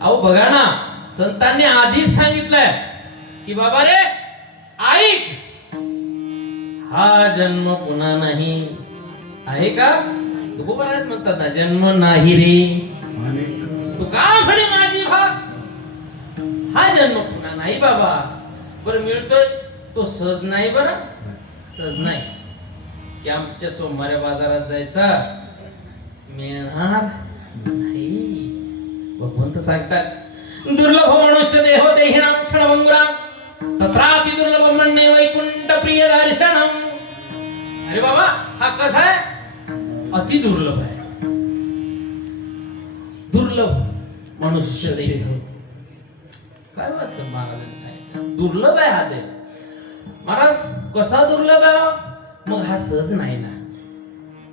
अहो बघा ना, संतांनी आधीच सांगितलंय की बाबा रे ऐक, हा जन्म पुन्हा नाही आहे का? तुकोबाराज म्हणतात ना, जन्म नाही रे तू का म्हणे माझी भाग, हा जन्म पुन्हा नाही बाबा. बरं मिळतोय तो सहज नाही, बरं सहज नाही की आमच्या सोमवारी बाजारात जायचा मिळणार नाही. भगवंत सांगतात दुर्लभ मनुष्य देहो देहिणाम क्षणभंगुरा तत्रापि दुर्लभ म्हणणे वैकुंठ प्रिय दर्शनम. अरे बाबा हा कसा आहे, अति दुर्लभ आहे. दुर्लभ मनुष्य देह, काय वाटतं महाराजांनी सांगितलं दुर्लभ आहे हा देह. महाराज कसा दुर्लभ आहे? मग हा सहज नाही ना.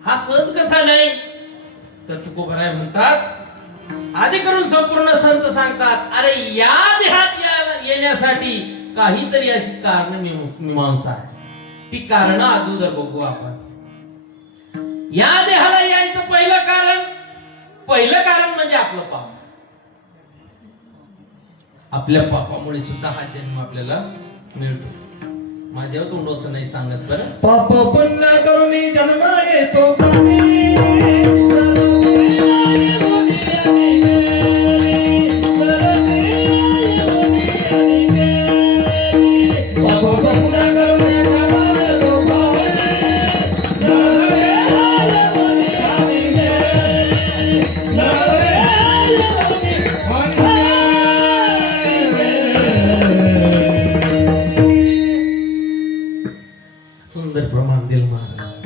हा सहज कसा नाही? तर तुकोबाराय म्हणतात, आधी करून संपूर्ण संत सांगतात अरे या देहात येण्यासाठी काहीतरी अशी कारण मीमांसा आहे. ती कारण अगोदर बघू आपण. या देहाला यायचं पहिलं कारण म्हणजे आपलं पाप. आपल्या पापामुळे सुद्धा हा जन्म आपल्याला मिळतो. माझ्यावर तोंडोचं नाही सांगत बरं. पाप पुण्य करून जन्म येतो प्राणी. सुंदर प्रमाण दिलं महाराज.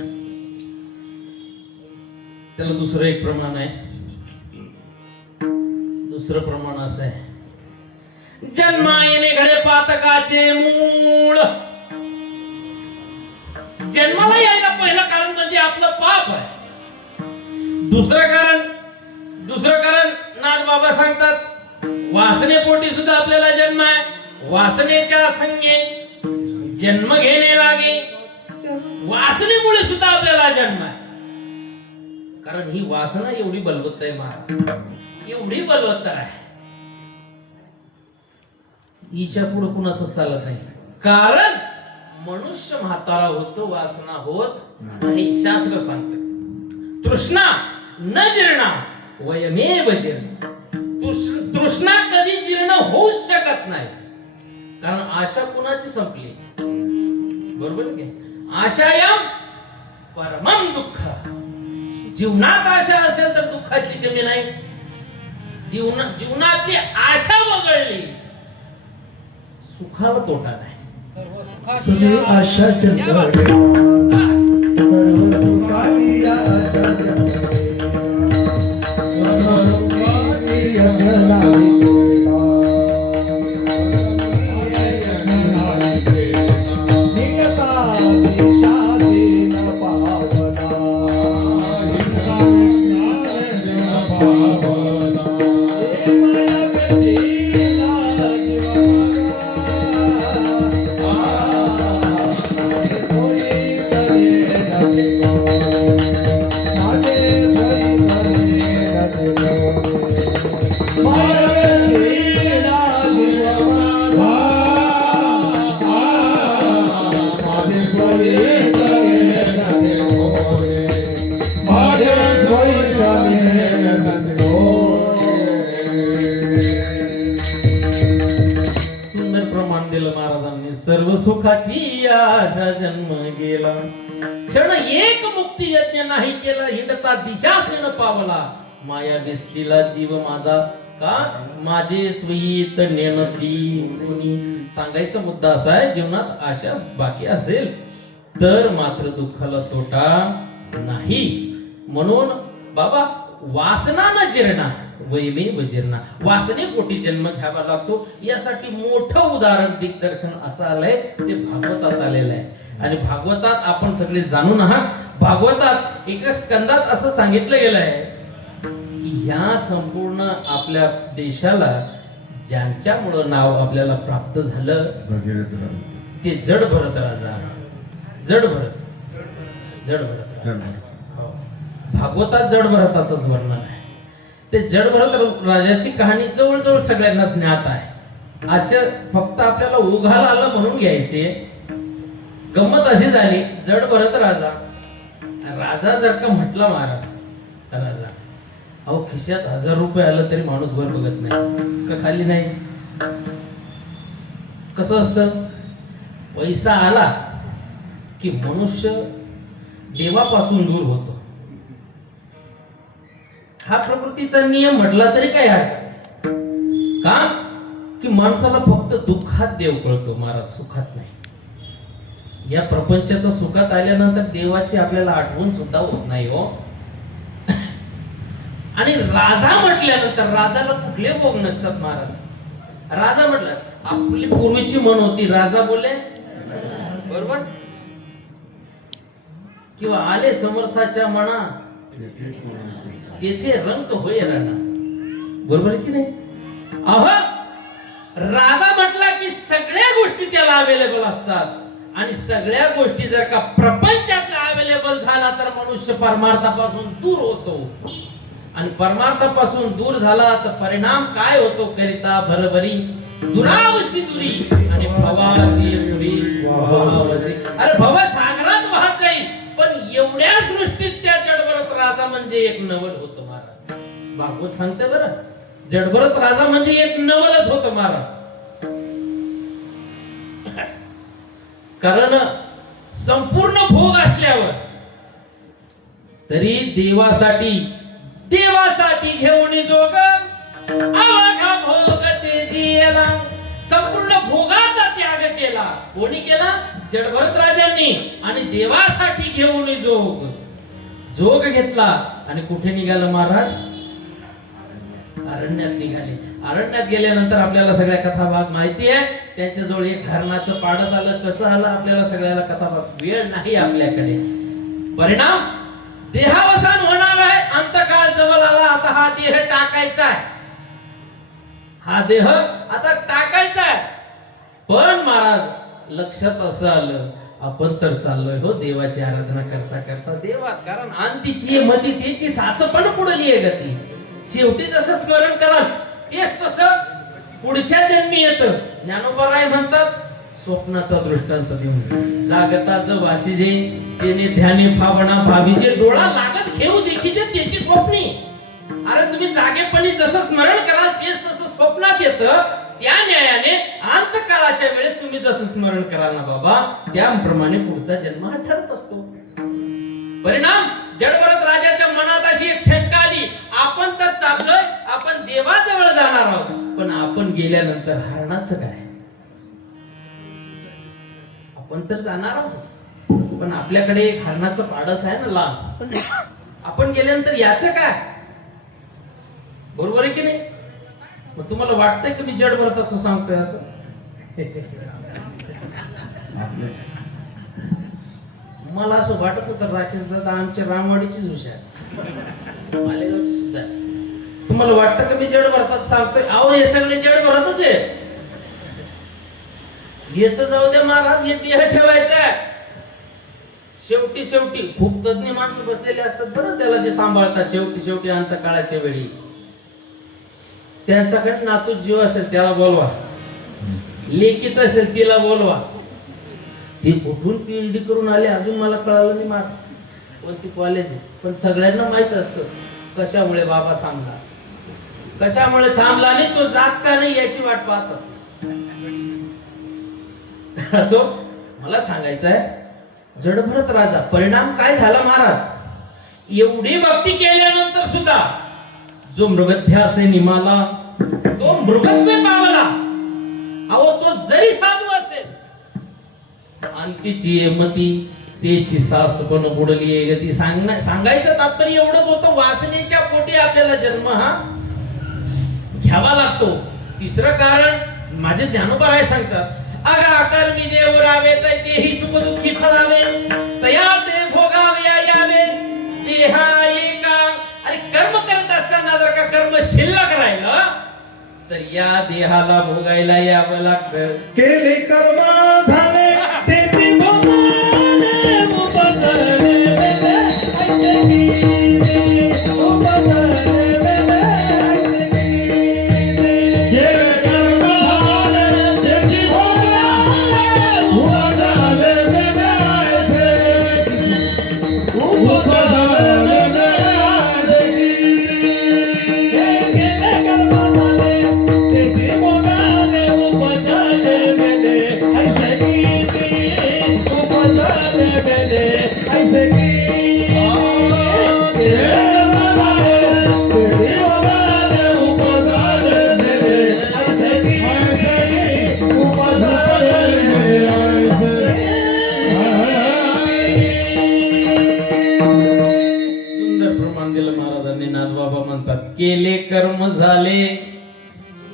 त्याला दुसरं एक प्रमाण आहे. दुसरं प्रमाण असं आहे, जन्मा येणे घडे पातकाचे मूळ. जन्माला यायला पहिलं कारण म्हणजे आपलं पाप आहे. दुसरं कारण नाथ बाबा सांगतात वासनेपोटी सुद्धा आपल्याला जन्म आहे. वासनेच्या संगे जन्म घेणे लागे. वासनेमुळे सुद्धा आपल्याला जन्म आहे. कारण ही वासना एवढी बलवत्तर आहे महाराज, एवढी बलवत्तर आहे, हिच्या पुढे कुणाचं चालत नाही. कारण मनुष्य म्हातारा होतो, वासना होत नाही. शास्त्र सांगते तृष्णा न जीर्णा वयमेव जीर्ण. तृष्णा कधी जीर्ण होऊच शकत नाही. कारण आशा कुणाची संपली, बरोबर की? आशायम परमम दुःख. जीवनात आशा असेल तर दुःखाची कमी नाही. जीवनातली आशा वगळली सुखाला तोटा नाही. सुजी आशा चंद्र सर्व सुखाची आशा चंद्र सर्व सुखाची आशा जन्म गेला. क्षण एक मुक्ती यज्ञ नाही केला. हिंडता दिशा क्षण पावला. माया वेष्टीला जीव माझा का माझे स्वीत नेणती. कोणी सांगायचा मुद्दा असा आहे, जीवनात आशा बाकी असेल तर मात्र दुःखाला तोटा नाही. म्हणून बाबा वासना न जीर्णा वैमेव जीर्णा. वासनेपोटी जन्म घ्यावा लागतो. यासाठी मोठं उदाहरण दिग्दर्शन असं आलंय, ते भागवतात आलेलं आहे. आणि भागवतात आपण सगळे जाणून आहात. भागवतात एका स्कंदात असं सांगितलं गेलं आहे की या संपूर्ण आपल्या देशाला ज्यांच्यामुळे नाव आपल्याला प्राप्त झालं ते जड भरत राजा. जड भरत. भागवतात जड भरताचंच वर्णन आहे. ते जडभरत राजाची कहाणी जवळजवळ सगळ्यांना ज्ञात आहे. आजच्या फक्त आपल्याला ओघाला आलं म्हणून घ्यायचे. गंमत अशी झाली, जडभरत राजा जर का म्हटला महाराज राजा, अहो खिशात 1000 रुपये आलं तरी माणूस वर बघत नाही का खाली नाही. कसं असतं, पैसा आला की मनुष्य देवापासून दूर होतो. हा प्रकृतीचा नियम म्हटला तरी काय हरकत. का की माणसाला फक्त दुःखात देव कळतो महाराज, सुखात नाही. या प्रपंचाचं सुखात आल्यानंतर देवाची आपल्याला आठवण सुद्धा होत नाही हो. आणि राजा म्हटल्यानंतर राजाला कुठले भोग नसतात महाराज. राजा म्हटलं, आपली पूर्वीची म्हण होती, राजा बोले बरोबर, किंवा आले समर्थाच्या मना तेथे रंक होय राणा, बरोबर की नाही. अहो राजा म्हटला की सगळ्या गोष्टी त्याला अवेलेबल असतात. आणि सगळ्या गोष्टी जर का प्रपंचात अवेलेबल झाला तर मनुष्य परमार्थापासून दूर होतो. आणि परमार्थापासून दूर झाला तर परिणाम काय होतो, करिता भरभरी दुरावशी दुरी आणि भवाची दुरी वाहावशी. अरे भव सागरात वाहत जाईल. पण एवढ्याच दृष्टीत त्या जडभरत राजा म्हणजे एक नवल होतं महाराज. भागवत सांगते बरं, जडभरत राजा म्हणजे एक नवलच होतं महाराज. कारण संपूर्ण भोग असल्यावर तरी देवासाठी घेऊन जोग अवघा भोग तेजीला. संपूर्ण भोगाचा त्याग केला. कोणी केला? जडभरत राजांनी. आणि देवासाठी घेऊन जोग घेतला. आणि कुठे निघाला महाराज? अरण्यात निघाले. अरण्यात गेल्यानंतर आपल्याला सगळ्या कथाभाग माहिती आहे. त्यांच्याजवळ एक हरणाचं पाडस आलं. कसं आलं आपल्याला सगळ्याला कथाभाग वेळ नाही आपल्याकडे. परिणाम देहावसान होणार आहे. अंतकाळ जवळ आला. आता हा देह टाकायचा आहे. हा देह आता टाकायचा आहे. पण महाराज लक्षात असं आलं, आपण तर चाललोय हो देवाची आराधना करता करता देवात. कारण अंतीची मती त्याची साच पण पुढली आहे गती. शेवटी जसं स्मरण कराल तेच तसं पुढच्या जन्मी येतं. ज्ञानोबा म्हणतात, स्वप्नाचा दृष्टांत देऊन जागता ज वासिजे जेने ध्याने फावणा भावी. जे डोळा लागत घेऊ देखीचे त्याची स्वप्नी. अरे तुम्ही जागेपणी जसं स्मरण कराल तेच तसं स्वप्नात येतं. त्या न्यायाने अंतकाळाच्या वेळेस तुम्ही जसं स्मरण कराल ना बाबा, त्याप्रमाणे पुढचा जन्म हा ठरत असतो. परिणाम जडभरत राजाच्या मनात अशी एक शंका आली, आपण तर चाललोय, आपण देवाजवळ जाणार आहोत, पण आपण गेल्यानंतर हरणाचं काय? आपण तर जाणार आहोत, पण आपल्याकडे एक हरणाचं पाडस आहे ना लहान, आपण गेल्यानंतर याचं काय? बरोबर आहे की नाही? मग तुम्हाला वाटतंय की मी जडभरताचं सांगतोय असं? मला असं वाटत होतं राकेश दादा आमच्या रामवाडीचीच हुशार, मालेगावची सुद्धा. तुम्हाला वाटतं की मी जडभरतात सांगतोय? अहो हे सगळे जडभरतच आहे. घेत जाऊ दे महाराज, हे देह ठेवायचा. शेवटी खूप तज्ञ माणसं बसलेले असतात बरं त्याला, जे सांभाळतात. शेवटी अंतकाळाच्या वेळी त्यांच्याकडे नातू जीव असेल त्याला बोलवा, लेखित असेल तिला बोलवा. ते कुठून पीएचडी करून आले अजून मला कळालं नाही मार कोणती कॉलेज आहे, पण सगळ्यांना माहित असतं कशामुळे बाबा थांबला, कशामुळे थांबला आणि तो जात का नाही याची वाट पाहतात. असो, मला सांगायचं आहे जडभरत राजा, परिणाम काय झाला महाराज? एवढी भक्ती केल्यानंतर सुद्धा जो मृगध्यासे निमाला तो मृगत्वे पावला. अहो तो जरी साधू असेल, अंतीची मती तेची सास पण बुडली आहे गती. सांगायचं तात्पर्य एवढंच होतं, वासनेच्या पोटी आपल्याला जन्म हा घ्यावा लागतो. तिसरं कारण माझे ज्ञानोबा राय सांगतात, अगा कर्मी देव रावे तेही सुख दुःखी फळावे, तया ते भोगावे यावे देहा एका. आणि कर्म करत असताना जर का कर्म शिल्लक राहिलं तर या देहाला भोगायला यावं लागतं. केले कर्म झाले तेची भोगाले उपतले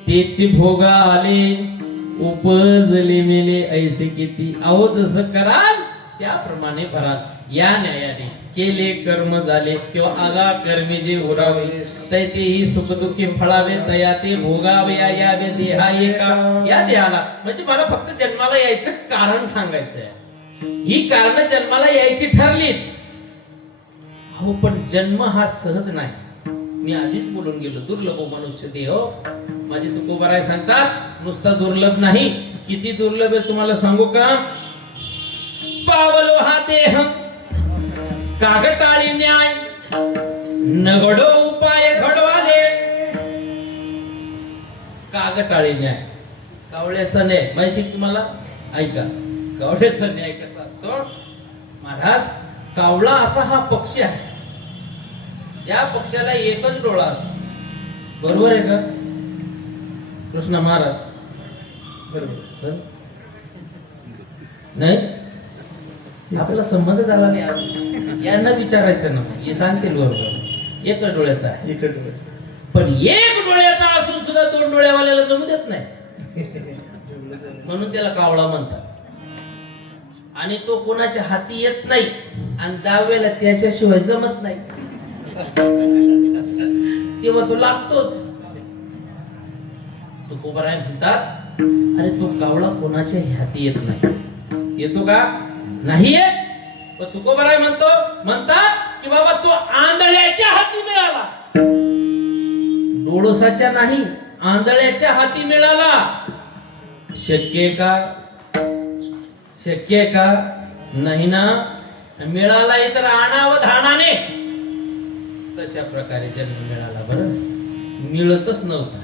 तेच भोगा आले उपजले मेले ऐसे किती. अहो जसं कराल त्याप्रमाणे भराल. या न्यायाने केले कर्म झाले किंवा आगा कर्मे जे उरावे तै तेही सुखदुःखी फळावे तया ते भोगावे यावे देहा एका या देहाला. म्हणजे मला फक्त जन्माला यायचं कारण सांगायचं आहे. ही कारण जन्माला यायची ठरलीत. हो पण जन्म हा सहज नाही. मी आधीच बोलून गेलो दुर्लभ मनुष्य देह. माझे तुकोबाराय सांगतात नुसता दुर्लभ नाही. किती दुर्लभ आहे तुम्हाला सांगू का. पावलो हा देह कागटाळी न्याय नगडो उपाय घडवाले. कागटाळी न्याय कावळ्याचा न्याय माहिती तुम्हाला. ऐका कावळ्याचा न्याय कसा असतो महाराज. कावळा असा हा पक्षी आहे ज्या पक्षाला एकच डोळा असतो. बरोबर आहे का कृष्ण महाराज. बरोबर नाही. आपला संबंध झाला नाही अजून. यांना विचारायचं ना हे सांगतील बरोबर. एकच डोळ्याचा आहे. एकच डोळ्याचा. पण एक डोळ्याचा असून सुद्धा दोन डोळ्यावाल्याला जमू देत नाही. म्हणून त्याला कावळा म्हणतात. आणि तो कोणाच्या हाती येत नाही आणि दहाव्याला त्याच्याशिवाय जमत नाही. तेव्हा तो लागतोच. तो कोबराय म्हणतात अरे तो कावळा कोणाच्या हाती येत नाही. येतो का नाही येत. पण तुकोबाराय म्हणतात की बाबा तो आंधळ्याच्या हाती मिळाला. डोळसाच्या नाही आंधळ्याच्या हाती मिळाला. शक्य का. शक्य का नाही ना. मिळाला तर अनावधानाने तशा प्रकारे जन्म मिळाला. बरं मिळतच नव्हता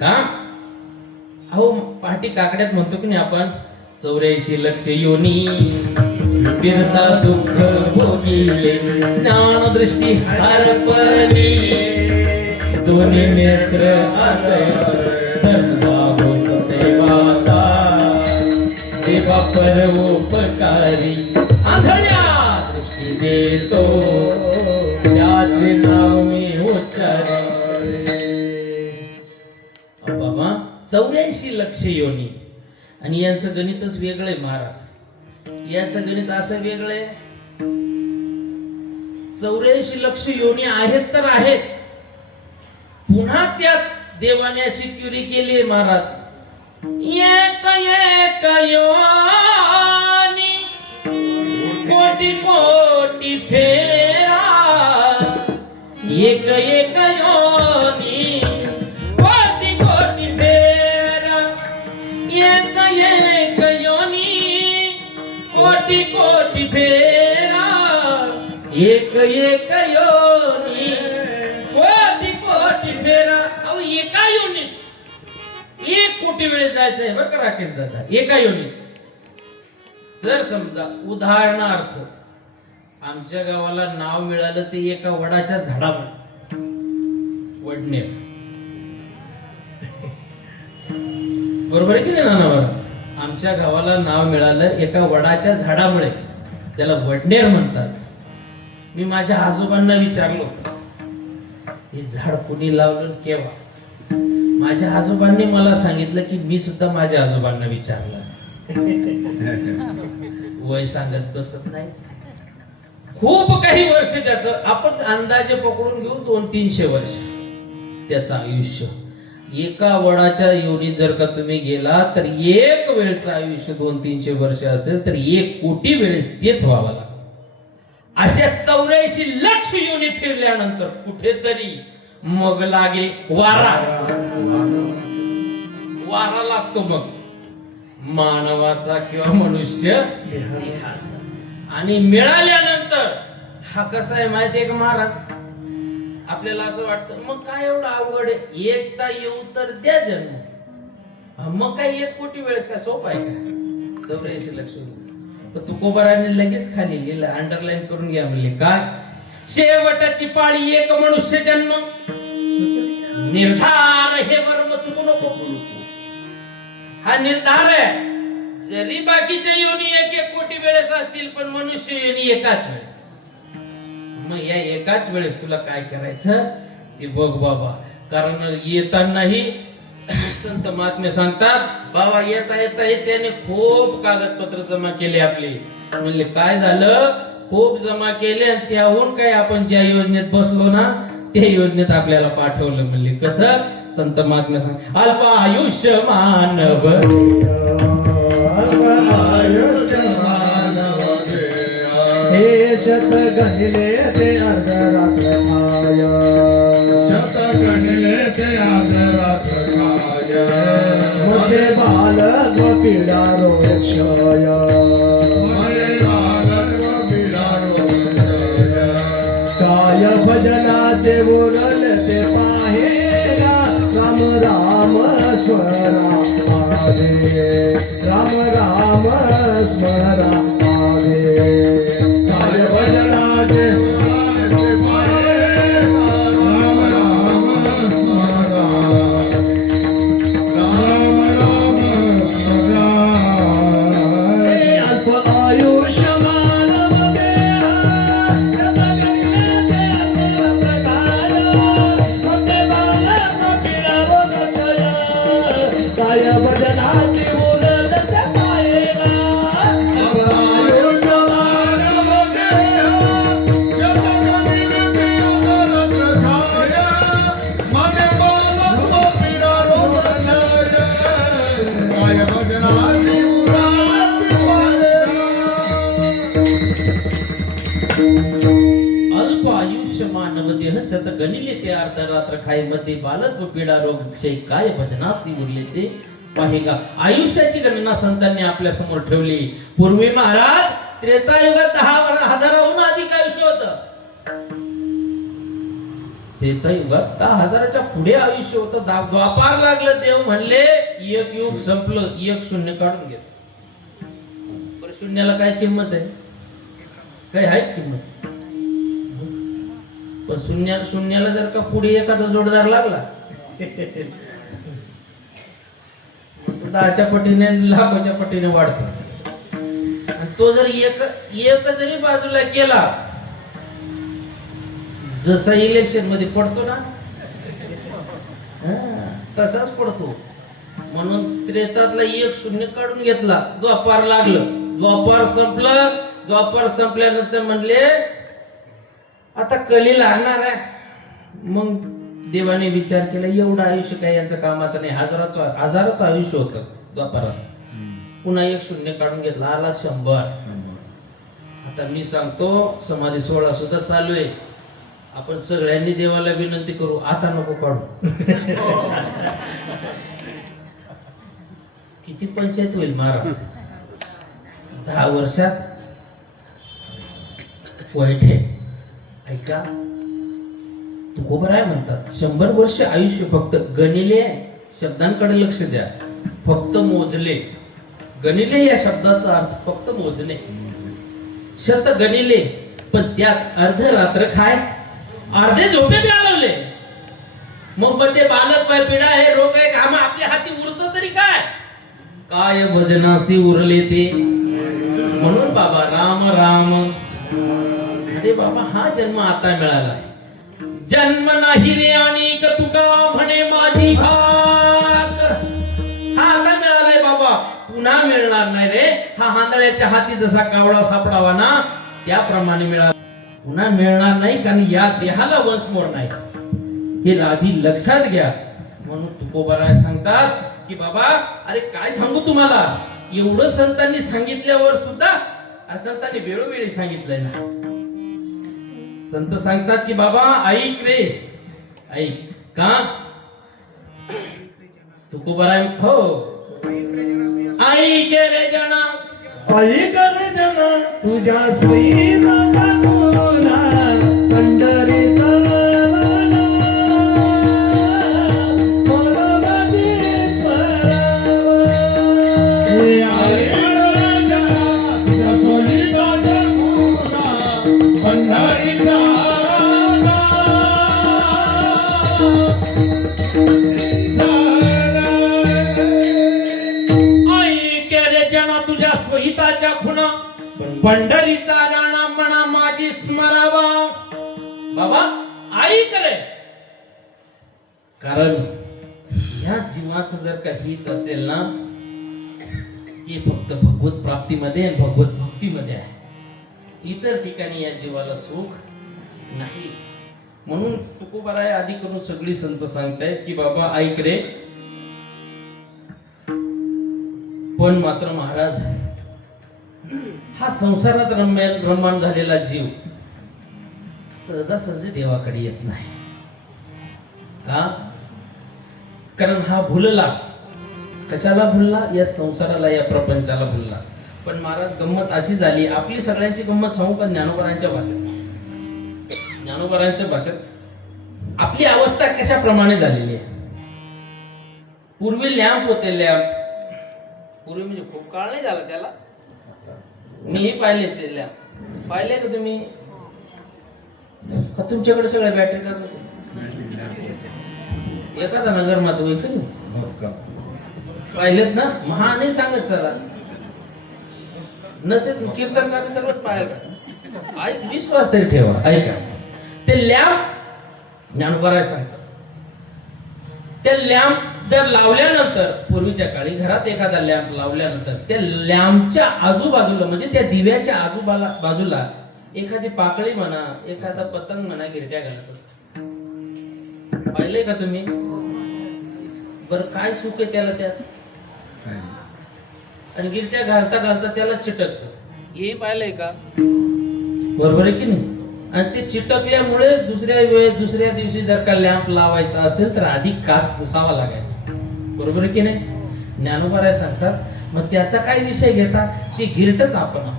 का. अहो पहाटे काकड्यात म्हणतो की नाही आपण 84 लक्ष योनी फिरता दुःख भोगिले ज्ञान दृष्टी हरपली दोन्ही नेत्र देवा परोपकारी आंधळ्या दृष्टी देतो त्याचे नाव मी उच्चारे. बाबा 84 लक्ष योनी. आणि यांचं गणितच वेगळंय महाराज. यांचं गणित असं वेगळंय. 84 लक्ष योनी आहेत तर आहेत. पुन्हा त्यात देवाने अशी क्युरी केली महाराज. एक एक योनी कोटी कोटी फेरा. एक एक योनी कोटी कोटी फेरा. एक एक योनी कोटी कोटी फेरा. एक एक योनी कोटी कोटी फेरा. अहो एका योनीत 1 कोटी वेळेस जायचंय बरं का राकेश दादा. एका योनीत. जर समजा उदाहरणार्थ आमच्या गावाला नाव मिळालं ते एका वडाच्या झाडामुळे. वडनेर बरोबर आहे की नाही नानावर. आमच्या गावाला नाव मिळालं एका वडाच्या झाडामुळे. त्याला वडनेर म्हणतात. मी माझ्या आजोबांना विचारलो हे झाड कुणी लावलं केव्हा. माझ्या आजोबांनी मला सांगितलं की मी सुद्धा माझ्या आजोबांना विचारलं. वय सांगत बसत नाही. खूप काही वर्ष त्याचं आपण अंदाजे पकडून घेऊ 200-300 वर्ष त्याचं आयुष्य. एका वडाच्या योनीत जर का तुम्ही गेला तर एक वेळचं आयुष्य 200-300 वर्ष असेल तर 1 कोटी वेळेस तेच व्हावं लागतं. अशा 84 लक्ष योनी फिरल्यानंतर कुठेतरी मग लागे वारा. वारा लागतो मग मानवाचा किंवा मनुष्य देहाचा. आणि मिळाल्यानंतर हा कसा आहे माहितीये का महाराज. आपल्याला असं वाटतं मग काय एवढं अवघड आहे. एकदा येऊ तर द्या जन्म. मग काय 1 कोटी वेळेस काय सोपं आहे का. 84 लक्ष. तुकोबाराने लगेच खाली लिहिलं अंडरलाईन करून घ्या म्हणले काय. शेवटाची पाळी 1 मनुष्य जन्म निर्धार हे वर्म चुकू नको. हा निर्धार आहे. जरी बाकीच्या योनी 1-1 कोटी वेळेस असतील पण मनुष्य योनी एकाच वेळेस. मग या एकाच वेळेस तुला काय करायचं ते बघ बाबा. कारण येतानाही संत महात्मे सांगतात बाबा येता येता त्याने खूप कागदपत्र जमा केले आपले. म्हणले काय झालं, खूप जमा केले आणि त्याहून काय आपण ज्या योजनेत बसलो ना त्या योजनेत आपल्याला पाठवलं. म्हणले कसं, संत महात्मे सांग अल्प आयुष्य मानव हे शत गणिले ते अर्ध रात्र खाय, शत गणिले ते अर्ध रात्र खाय, मध्ये बाल व पीडा रोग क्षय, मध्ये बाल व पीडा रोग क्षय, काय भजनाचे उरल ते पाहेगा, राम राम स्मरा पावे, राम राम स्मरा पावे, काय भजनाचे उरल ते पाहेगा, राम राम स्मरा, राम राम स्मरा. अल्प आयुष्य मानव देहा, काय भजनाची उरल ते पाहेगा, आयुष्य मानव देहा, शतगणिले ते अर्ध रात्र खाय, मध्ये बाल व पीडा रोग क्षय, काय भजनाची उरल ते पाहेगा. अल्प आयुष्य मानव देह शत गणिले ते अर्ध रात्र खाय, मध्ये बालत्व पीडा रोग क्षय, काय भजनात उरले ते पाहेगा. आयुष्याची गणना संतांनी आपल्या समोर ठेवली. पूर्वी महाराज त्रेतायुगात 10,000हून अधिक आयुष्य होतं. त्रेतायुगात 10,000च्या पुढे आयुष्य होतं. द्वापार लागलं, देव म्हणले एक युग संपलं, एक शून्य काढून घेत. बरं शून्याला काय किंमत आहे, काय आहे किंमत? पण शून्याला जर का पुढे एखादा जोडदार लागला 10च्या पटीने लाखोच्या पटीने वाढतो. आणि तो जर एक जरी बाजूला केला, जसा इलेक्शन मध्ये पडतो ना तसाच पडतो. म्हणून त्रेतातला एक शून्य काढून घेतला, द्वापार लागलं, द्वापार संपलं. द्वापार संपल्यानंतर म्हणले आता कली लागणार आहे. मग देवाने विचार केला एवढं आयुष्य काय यांचं कामाचं नाही. हजाराचं आयुष्य होतं द्वापारात. पुन्हा एक शून्य काढून घेतला, आला 100. आता मी सांगतो समाधी सोहळा सुद्धा चालू आहे. आपण सगळ्यांनी देवाला विनंती करू, आता नको काढू. किती पंचायत होईल महाराज 10 वर्षात. वाईट ऐका, तुकोबराय म्हणतात 100 वर्ष आयुष्य फक्त गणिले. शब्दांकडे लक्ष द्या, फक्त मोजले. गणिले या शब्दाचा अर्थ फक्त मोजणे. शत गणिले, पण त्यात अर्ध रात्र खाय, अर्धे झोपेत घालवले. मग ते बालक काय पीडा हे रोग आहे घाम आपल्या हाती उरत तरी काय, काय भजनासी उरले ते. म्हणून बाबा राम राम. अरे बाबा हा जन्म आता मिळाला, जन्म नाही रे आणि तुका म्हणे माझी भाग. हा आता मिळालाय बाबा, पुन्हा मिळणार नाही रे. हा हांदळ्याच्या हाती जसा कावळा सापडावा ना त्याप्रमाणे मिळाला, पुन्हा मिळणार नाही. कारण या देहाला वंश मोर नाही, हे आधी लक्षात घ्या. म्हणून तुकोबाराय सांगतात की बाबा अरे काय सांगू तुम्हाला, एवढं संतांनी सांगितल्यावर सुद्धा संतांनी वेळोवेळी सांगितलंय ना. संत सांगतात की बाबा ऐक रे, ऐक. का तुकोबाराय हो ऐक रे जना, ऐक रे जना, तुझ्या सोयी नाका बोला, पंढरीत आला, मला माझी स्मरावा. ऐक रे जना, तुझ्या सोयी नाका बोला, पंढरीत आला. हिताच्या खुणा पंढरीचा राणा म्हणा माझी स्मरावा. बाबा ऐक रे, कारण या जीवन आत्माचं जर का हित असेल ना, ते फक्त भगवत प्राप्तीमध्ये आणि भगवत भक्तीमध्ये आहे. इतर ठिकाणी या जीवाला सुख नाही. म्हणून तुकोबाराय आधी करून सगळी संत सांगतायत की बाबा ऐक रे, पण मात्र महाराज हा संसारात रममाण झालेला जीव सहजासहजी देवाकडे येत नाही. का? कारण हा भुलला. कशाला भुलला? या संसाराला, या प्रपंचाला भुलला. पण महाराज गंमत अशी झाली, आपली सगळ्यांची गंमत सांगू का ज्ञानोबरांच्या भाषेत? ज्ञानोबरांच्या भाषेत आपली अवस्था कशाप्रमाणे झालेली आहे. पूर्वी लॅम्प होते, लॅम्प. पूर्वी म्हणजे खूप काळ नाही झाला त्याला, मीही पाहिले ते लॅम्प. पाहिले का तुम्ही? का तुमच्याकडे सगळ्या बॅटरी का एखादा नगर माधव पाहिलेत ना? महा नाही सांगत चला, नसेल कीर्तनकार सर्वच पाहायला. ऐक, विश्वास तरी ठेवा. ऐका, ते लॅम्प ज्ञानोबराय सांगतात, त्या लॅम्प जर लावल्यानंतर, पूर्वीच्या काळी घरात एखादा लॅम्प लावल्यानंतर त्या लॅम्पच्या आजूबाजूला, म्हणजे त्या दिव्याच्या बाजूला एखादी पाकळी म्हणा, एखादा पतंग म्हणा गिरट्या घालत असत. पाहिले का तुम्ही? बरं काय सुख आहे त्याला त्यात? आणि गिरट्या घालता घालता त्याला चिटकत. हे पाहिलंय का? बरोबर आहे की नाही? आणि ते चिटकल्यामुळे दुसऱ्या दिवशी जर का लॅम्प लावायचा असेल तर आधी काच पुसावा लागायचा. बरोबर आहे की नाही? ज्ञानोबराय सांगतात, मग त्याचा काय विषय घेता? ते गिरटच आपण,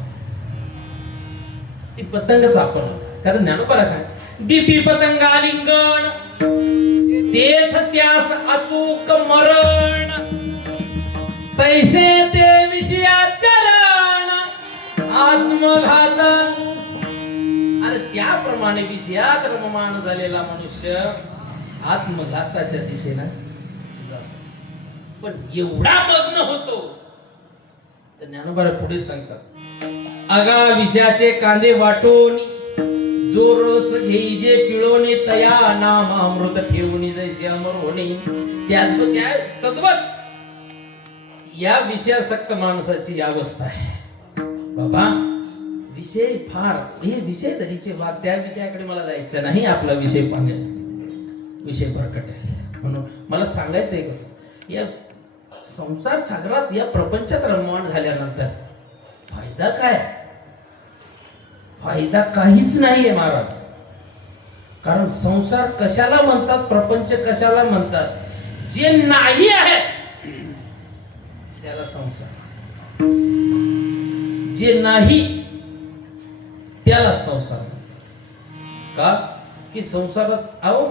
ती पतंगच आपण. कारण ज्ञानोबराय सांगतात, दीपी पतंगा लिंगण देथ त्यास अचूक मरण, तैसे ते विषयाचरण आत्मघातन. आणि त्याप्रमाणे विषयात रममाण झालेला मनुष्य आत्मघाताच्या दिशेला जातो. पण एवढा मग्न होतो तर ज्ञानोबा पुढे सांगतात, अगा विषयाचे कांदे वाटून जो रस घेई जे पिळवणे, तया नाम अमृत ठेवणी जैसे अमर होणे. त्या तद्वत या विषयासक्त माणसाची अवस्था आहे. बाबा विषय फार, हे विषय तरीचे वाद, त्या विषयाकडे मला जायचं नाही. आपला विषय पाहणे, विषय भरकट आहे. म्हणून मला सांगायचंय का, या संसार सागरात, या प्रपंचात रममाण झाल्यानंतर फायदा काय? फायदा काहीच नाहीये महाराज. कारण संसार कशाला म्हणतात, प्रपंच कशाला म्हणतात? जे नाही आहे त्याला संसार, जे नाही त्याला संसार. का? की संसारात अहो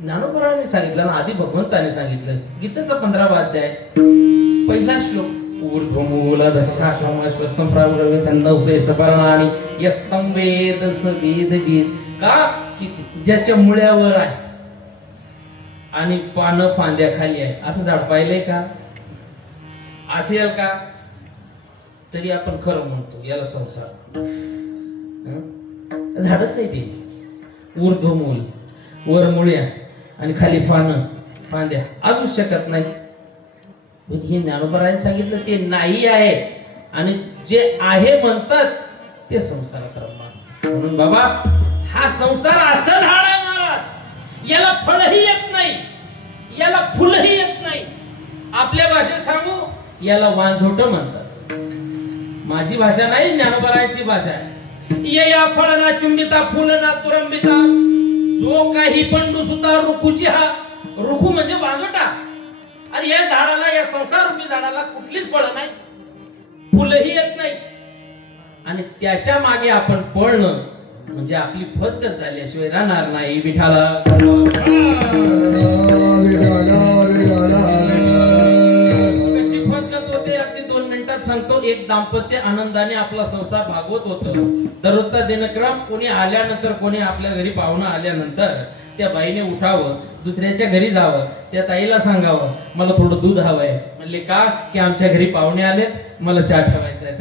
ज्ञानोबराने सांगितलं ना, आधी भगवंताने सांगितलं. गीतेचा 15वा अध्याय, पहिला श्लोक, ऊर्ध्वमूलधशाश्वस्तं प्रावृत्य छंदसे सपर्णानि यस्तं वेद स वेदविद. का? की ज्याच्या मुळ्यावर आहे आणि पानं फांद्या खाली आहे असं झाड पाहिलंय का? असेल का? तरी आपण खरं म्हणतो याला संसार. झाडच नाही ते. ऊर्ध्वमूल, वर मुळ्या आणि खाली फांद्या असू शकत नाही. हे ज्ञानोबराने सांगितलं ते नाही आहे, आणि जे आहे म्हणतात ते संसारात रममाण. म्हणून बाबा हा संसार असं झाड आहे महाराज, याला फळही येत नाही, याला फुलही येत नाही. आपल्या भाषेत सांगू, याला वांझोट म्हणतात. माझी भाषा नाही, ज्ञानोबराची भाषा आहे. ये या फळ ना चुंबिता, फुल ना तुरंबिता, जो काही पंडू सुद्धा रुखुची. हा रुखू म्हणजे वांझोटा. आणि या झाडाला, या संसार रूपी झाडाला कुठलीच फळ नाही, फुलही येत नाही. आणि त्याच्या मागे आपण पळणं म्हणजे आपली फसगत झाल्याशिवाय राहणार नाही. विठाला कशी फसगत होते अगदी 2 मिनिटात सांगतो. एक दाम्पत्य आनंदाने आपला संसार भागवत होतं. दररोजचा दिनक्रम, कोणी आल्यानंतर, कोणी आपल्या घरी पाहुणा आल्यानंतर त्या बाईने उठावं, दुसऱ्याच्या घरी जावं, त्या ताईला सांगावं मला थोडं दूध हवंय. म्हणले का? की आमच्या घरी पाहुणे आलेत, मला चहा ठेवायचा आहे,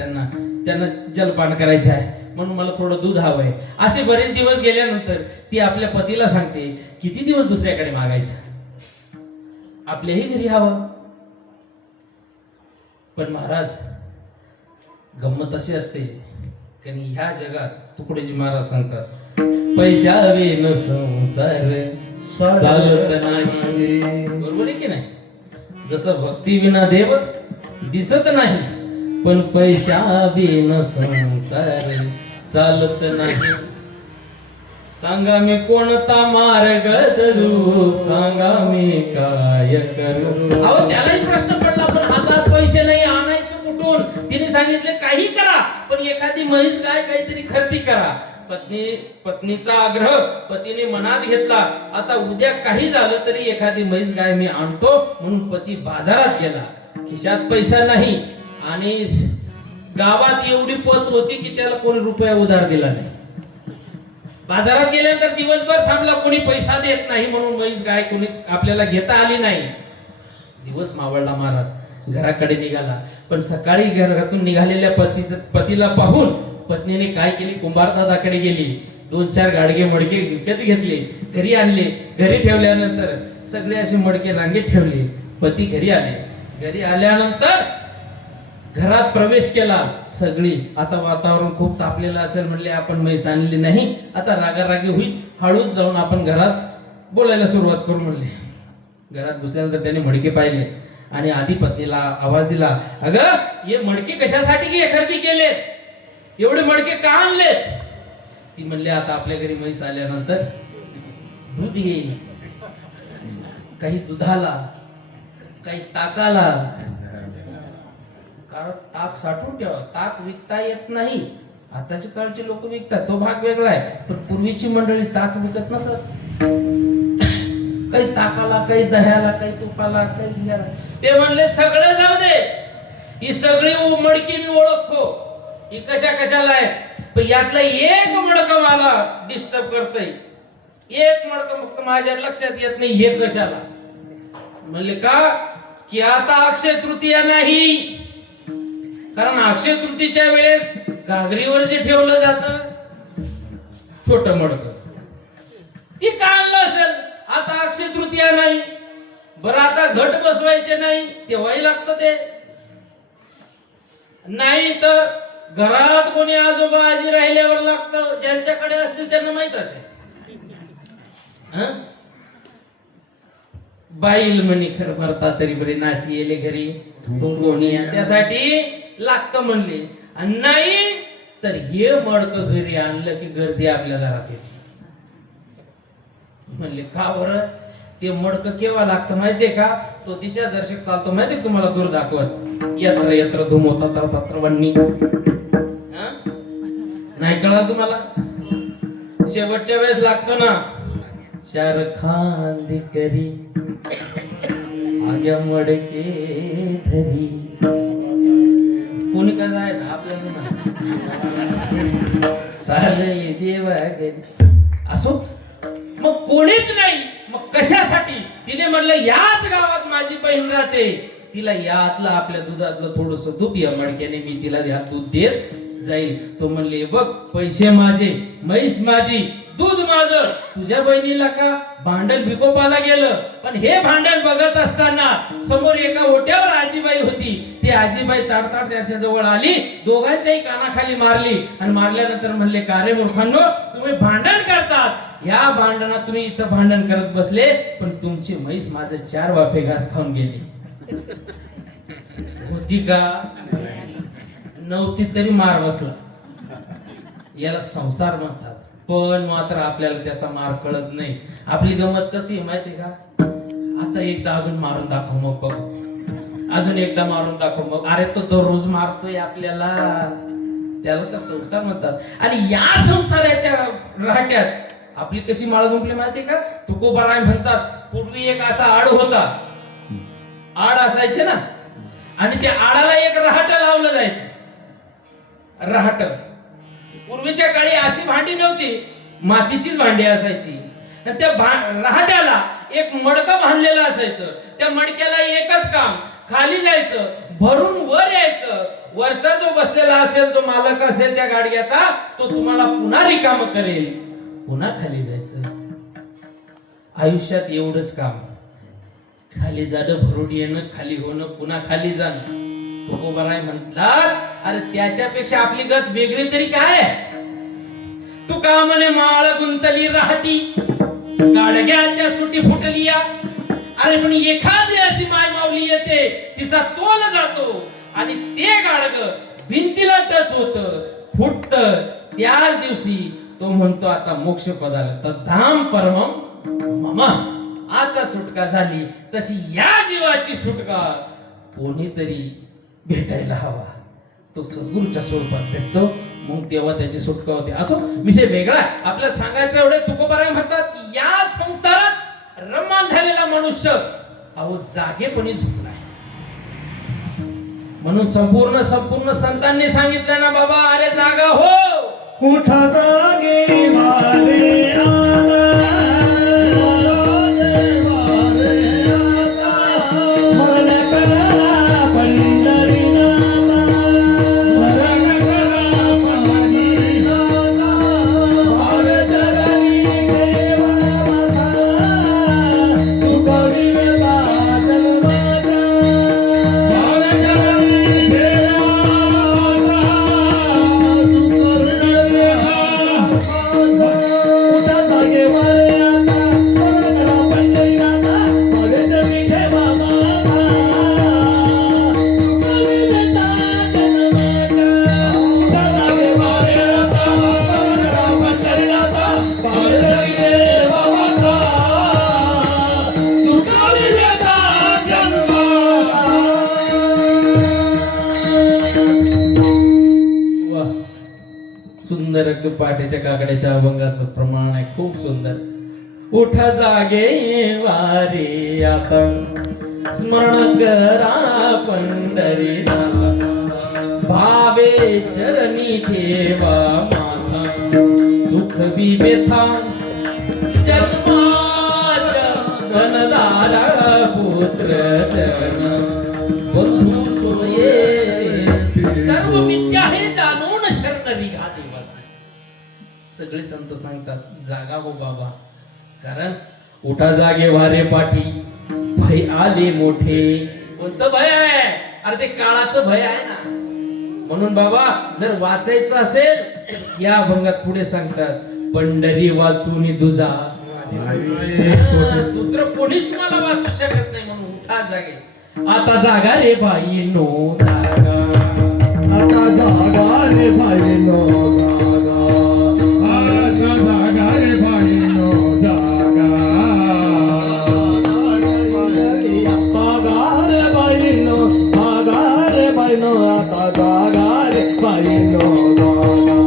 त्यांना जलपान करायचं आहे, म्हणून मला थोडं दूध हवंय. असे बरेच दिवस गेल्यानंतर ती आपल्या पतीला सांगते, किती दिवस दुसऱ्याकडे मागायचं? आपल्याही घरी हवा. पण महाराज, गंमत अशी असते की ह्या जगात तुकडोजी महाराज सांगतात, पैशाविन संसार चालत नाही. बरोबर आहे की नाही? जसं भक्ती विना देव दिसत नाही, पण पैशाविन संसार चालत नाही. सांगा मी कोणता मार्ग धरू, सांगा मी काय करू. अहो त्यालाही प्रश्न पडला, पण हातात पैसे नाही, आणायचे कुठून? तिने सांगितले काही करा, पण एखादी म्हैस गाय काहीतरी खरेदी करा. पत्नीचा आग्रह पतीने मनात घेतला. आता उद्या काही झालं तरी एखादी म्हैस गाय मी आणतो, म्हणून पती बाजारात गेला. खिशात पैसा नाही आणि गावात एवढी पत होती की त्याला कोणी रुपया उधार दिला नाही. बाजारात गेल्यानंतर दिवसभर थांबला, कोणी पैसा देत नाही, म्हणून म्हैस गाय कोणी आपल्याला घेता आली नाही. दिवस मावळला. महाराज घराकडे निघाला, पण सकाळी घरातून निघालेल्या पतीला पाहून पत्नीने काय केली, कुंभार दादाकडे गेली. 2-4 गाडगे मडके विकत घेतले, घरी आणले. घरी ठेवल्यानंतर सगळे असे मडके रांगेत ठेवले. पती घरी आले. घरी आल्यानंतर घरात प्रवेश केला. सगळी आता वातावरण खूप तापलेलं असेल, म्हणले आपण म्हैस आणली नाही, आता रागारागी होईल, हळूच जाऊन आपण घरात बोलायला सुरुवात करू म्हणले. घरात घुसल्यानंतर त्याने मडके पाहिले आणि आधी पत्नीला आवाज दिला, अगं हे मडके कशासाठी खरेदी केले, एवढे मडके का आणले? ती म्हणले, आता आपल्या घरी म्हैस आल्यानंतर दूध येईल, काही दुधाला, काही ताकाला. कारण ताक साठवून ठेवा, ताक विकता येत नाही. आताच्या काळचे लोक विकतात, तो भाग वेगळा आहे, पण पूर्वीची मंडळी ताक विकत नसत. काही ताकाला, काही दह्याला, काही तुपाला, काही घ्याला. ते म्हणले सगळं जाऊ दे, ही सगळी मडकी मी ओळखतो, ही कशा कशाला आहे, पण यातला एक मडकं मला डिस्टर्ब करतय. एक मडकं फक्त माझ्या लक्षात येत नाही, हे कशाला? म्हणले का की आता अक्षय तृतीया नाही, कारण अक्षय तृतीच्या वेळेस घागरीवर जे ठेवलं जातं छोट मडकं, ती का आणलं असेल? आता अक्षय तृतीया नाही, बरं आता घट बसवायचे नाही, तेव्हाही लागतं ते. नाही तर घरात कोणी आजोबा आजी राहिल्यावर लागतं, ज्यांच्याकडे असतील त्यांना माहित असेल. बाईल म्हणी खर भरता तरी बरी नाशी येले घरी कोणी, त्यासाठी लागतं म्हणले. आणि नाही तर हे मडकं घरी आणलं की गर्दी आपल्या दारात येते. म्हणले का बरं? ते मडकं केव्हा लागतं माहितीये का? तो दिशा दर्शक चालतो माहितीये तुम्हाला, दूर दाखवत, यत्र यत्र धूम होता तत्र वन्नी. नाही कळलं तुम्हाला? शेवटच्या वेळेस लागतो ना, चार खांदी करी आग्या मडके धरी. कोणी का जाय ना आपल्याला चालले देवा घरी असो. मग कोणीच नाही, मग कशासाठी? तिने म्हणलं याच गावात माझी बहीण राहते, तिला यातलं आपल्या दुधातलं थोडस दूध या मडक्याने मी तिला यात दूध देत जाईल. तो म्हणले बघ, पैसे माझे, म्हैस माझी, दूध माझं, तुझ्या बहिणीला का भांडण विकोपाला गेलं. पण हे भांडण बघत असताना समोर एका ओट्यावर आजीबाई होती. ती आजीबाई ताडताड त्याच्या जवळ आली, दोघांच्याही कानाखाली मारली आणि मारल्यानंतर म्हणले, का रे मूर्खांनो, तुम्ही भांडण करतात, या भांडणात तुम्ही इथं भांडण करत बसले, पण तुमची म्हैस माझं 4 वाफे घास खाऊन गेली. होती का? नव्हती तरी मार बसला. याला संसार म्हणतात. पण मात्र आपल्याला त्याचा मार कळत नाही. आपली गंमत कशी माहिती का? आता एकदा अजून मारून दाखव, मग बघ, अजून एकदा मारून दाखव मग. अरे तो दररोज मारतोय आपल्याला, त्याला तर संसार म्हणतात. आणि या संसाराच्या राहट्यात आपली कशी माळ गुंपली माहिती का? तुकोबाराय म्हणतात, पूर्वी एक असा आड होता, आड असायचे ना, आणि त्या आडाला एक रहाट लावलं जायचं. रहाट पूर्वीच्या काळी अशी भांडी नव्हती, मातीचीच भांडी असायची. आणि त्या रहाट्याला एक मडकं बांधलेलं असायचं. त्या मडक्याला एकच काम, खाली जायचं, भरून वर यायचं. वरचा जो बसलेला असेल, जो मालक असेल त्या गाडग्याचा, तो तुम्हाला पुन्हा रिकाम करेल, पुन्हा खाली जायचं. आयुष्यात एवढंच काम. खाली जाणं भरुडी येणं, खाली होणं, पुन्हा खाली जाणं. तुकोबाराय म्हणतात, अरे त्याच्यापेक्षा आपली गत वेगळी तरी काय आहे? तू का म्हणे माळ गुंतली राहटी, गाडग्याच्या सुटी फुटली या. अरे पण एखादी अशी माय माऊली येते, तिचा तोल जातो आणि ते गाडग भिंतीला टच होत, फुटत. त्याच दिवशी तो म्हणतो आता मोक्ष पदाला तर धाम परमम ममा, आता सुटका झाली. तशी या जीवाची सुटका कोणीतरी भेटायला हवा. तो सद्गुरूच्या स्वरूपात भेटतो, मग तेव्हा त्याची सुटका होते. असो, विषय वेगळा आहे. आपल्याला सांगायचं एवढे तुकोबाराय म्हणतात की या संसारात रमान झालेला मनुष्य अहो जागेपणी झोपलाय. म्हणून संपूर्ण संतांनी सांगितलं ना बाबा, अरे जागा हो. उठा जागे वारे आता, स्मरण करा पंढरीनाथा, स्मरण करा पंढरीनाथा, भारतरणी देवा माझा, तुका विवेला जन्माचा, भारतरणी देवा माझा, उठा जागे वारे आता, स्मरण करा पंढरीनाथा, भारतरणी देवा माझा, तुका विवेला जन्माचा, उठा जागे वारे आता, स्मरण करा पंढरीनाथा, भारतरणी देवा माझा, तुका विवेला जन्माचा. वाह, सुंदर अगदी पाठीच्या काकड्याच्या अभंगाचं प्रमाण आहे, खूप सुंदर. उठा जागे वारे आता, स्मरण करा पंढरीनाथा, भावे चरणी ठेवा माथा, सुख विवेथा जन्माच्या धनदारा पुत्र जन, बंधू सोये सर्व मिथ्या हे जाणून शरण निघा देवाचे. सगळे संत सांगतात जागा हो बाबा, कारण उठा जागे वारे पाठी, भय आले मोठे. कोणतं भय आहे? अरे ते काळाचं भय आहे ना. म्हणून बाबा जर वाचायचं असेल, या अभंगात पुढे सांगतात, पंढरी वाचून दुजा, दुसरं कोणीच तुम्हाला वाचू शकत नाही. म्हणून उठा जागे आता, जागा रे बाई नो जागा, आता जागा रे भाईनो जागा, आता जागा रे भाईनो जागा, जागा रे भाईनो, जागा रे भाईनो, आता जागा रे भाईनो जागा,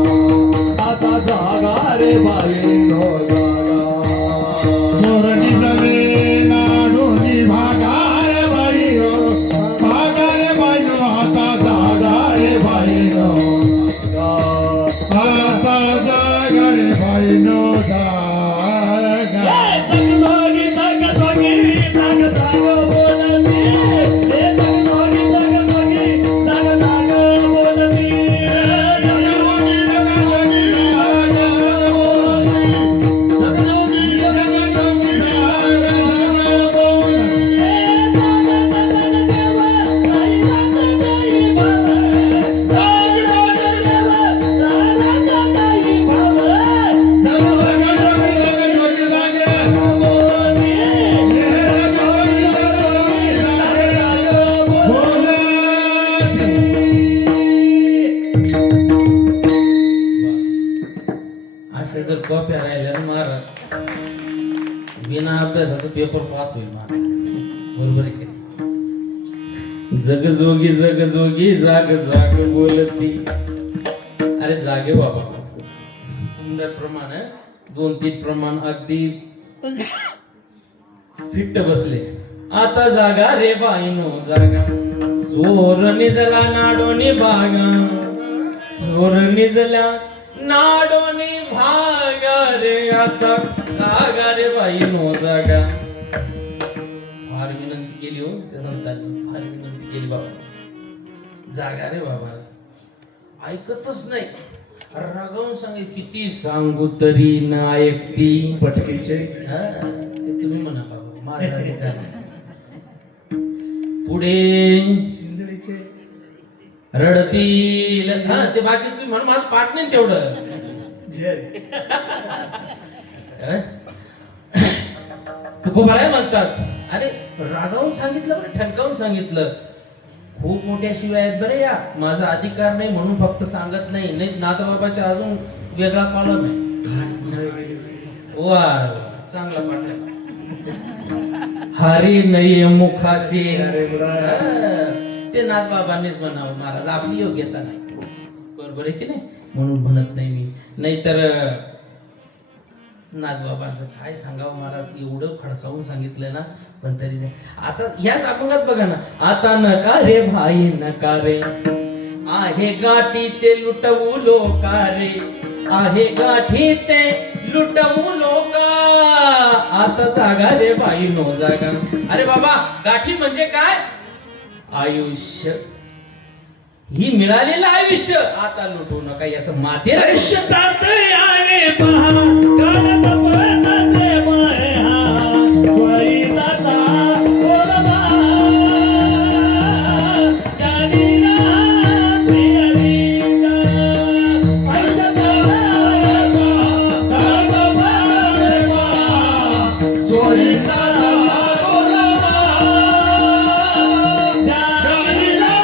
आता जागा रे भाईनो जागा, मोरणी जमे नाडोनी भागा रे भाईनो, भागा रे भाईनो, आता जागा रे भाईनो जागा, आता जागा रे भाईनो जागा. जागी जागा जागी जागा जागा बोलणी, जागी जागा जागी जागा जागा बोलणी, जागी जागा जागी जागा बोलणी, जागी जागा जागी जागा बोलणी, असे जर कॉप्या राहिल्या ना महाराज, बिना अभ्यासाचा पेपर पास होईल महाराज. बरोबर आहे की? जग जोगी जाग जाग बोलती. अरे जागे बाबा, सुंदर प्रमाण आहे. 2-3 प्रमाण अगदी फिट्ट बसले. आता जागा रे बाईनो जागा, जोर निजला नाडोनी भागा, जोर निजला नाडोनी भागा रे, आता जागा रे बाईनो जागा. फार विनंती केली हो त्या संतांनी, फार विनंती केली बाबा, जागा रे बाबा. ऐकतच नाही, रागावून सांगे, किती सांगू तरी ना ऐकती. पटकीचे ते तुम्ही म्हणा बाबा, माझा अधिकार नाही. पुढे शिंदळीचे रडतील हा ते बाकी तुम्ही म्हणून माझं पाठ नाही तेवढं जय तुकोबाराय म्हणतात अरे रागावून सांगितलं बरं ठणकावून सांगितलं खूप मोठ्या शिवाय आहेत बरे या माझा अधिकार नाही म्हणून फक्त सांगत नाही नाही नाथबाबाच्या अजून वेगळा कॉलम आहे वा चांगला पाठ आहे हरी नाही मुखाशी ते नाथबाबांनीच म्हणावं महाराज आपली योग्यता नाही बरोबर आहे की नाही म्हणून म्हणत नाही मी नाहीतर नाथबाबांचं काय सांगावं महाराज एवढं खडसावून सांगितलं ना पण तरी नाही. आता याच अभंगात बघा ना आता नका रे भाई नका रे आहे गाठी ते लुटवू लोका रे आहे गाठी ते लुटवू लोका आता जागा रे भाई नो जागा अरे बाबा गाठी म्हणजे काय आयुष्य ही मिळालेलं आयुष्य आता लुटू नका याचं माथेर आयुष्यात आहे पहा कानात पडते माय हा स्वारी दाता बोलवा जानीला प्रियरी आयुष्यात आहे पहा कानात पडते पहा स्वारी दाता बोलवा जानीला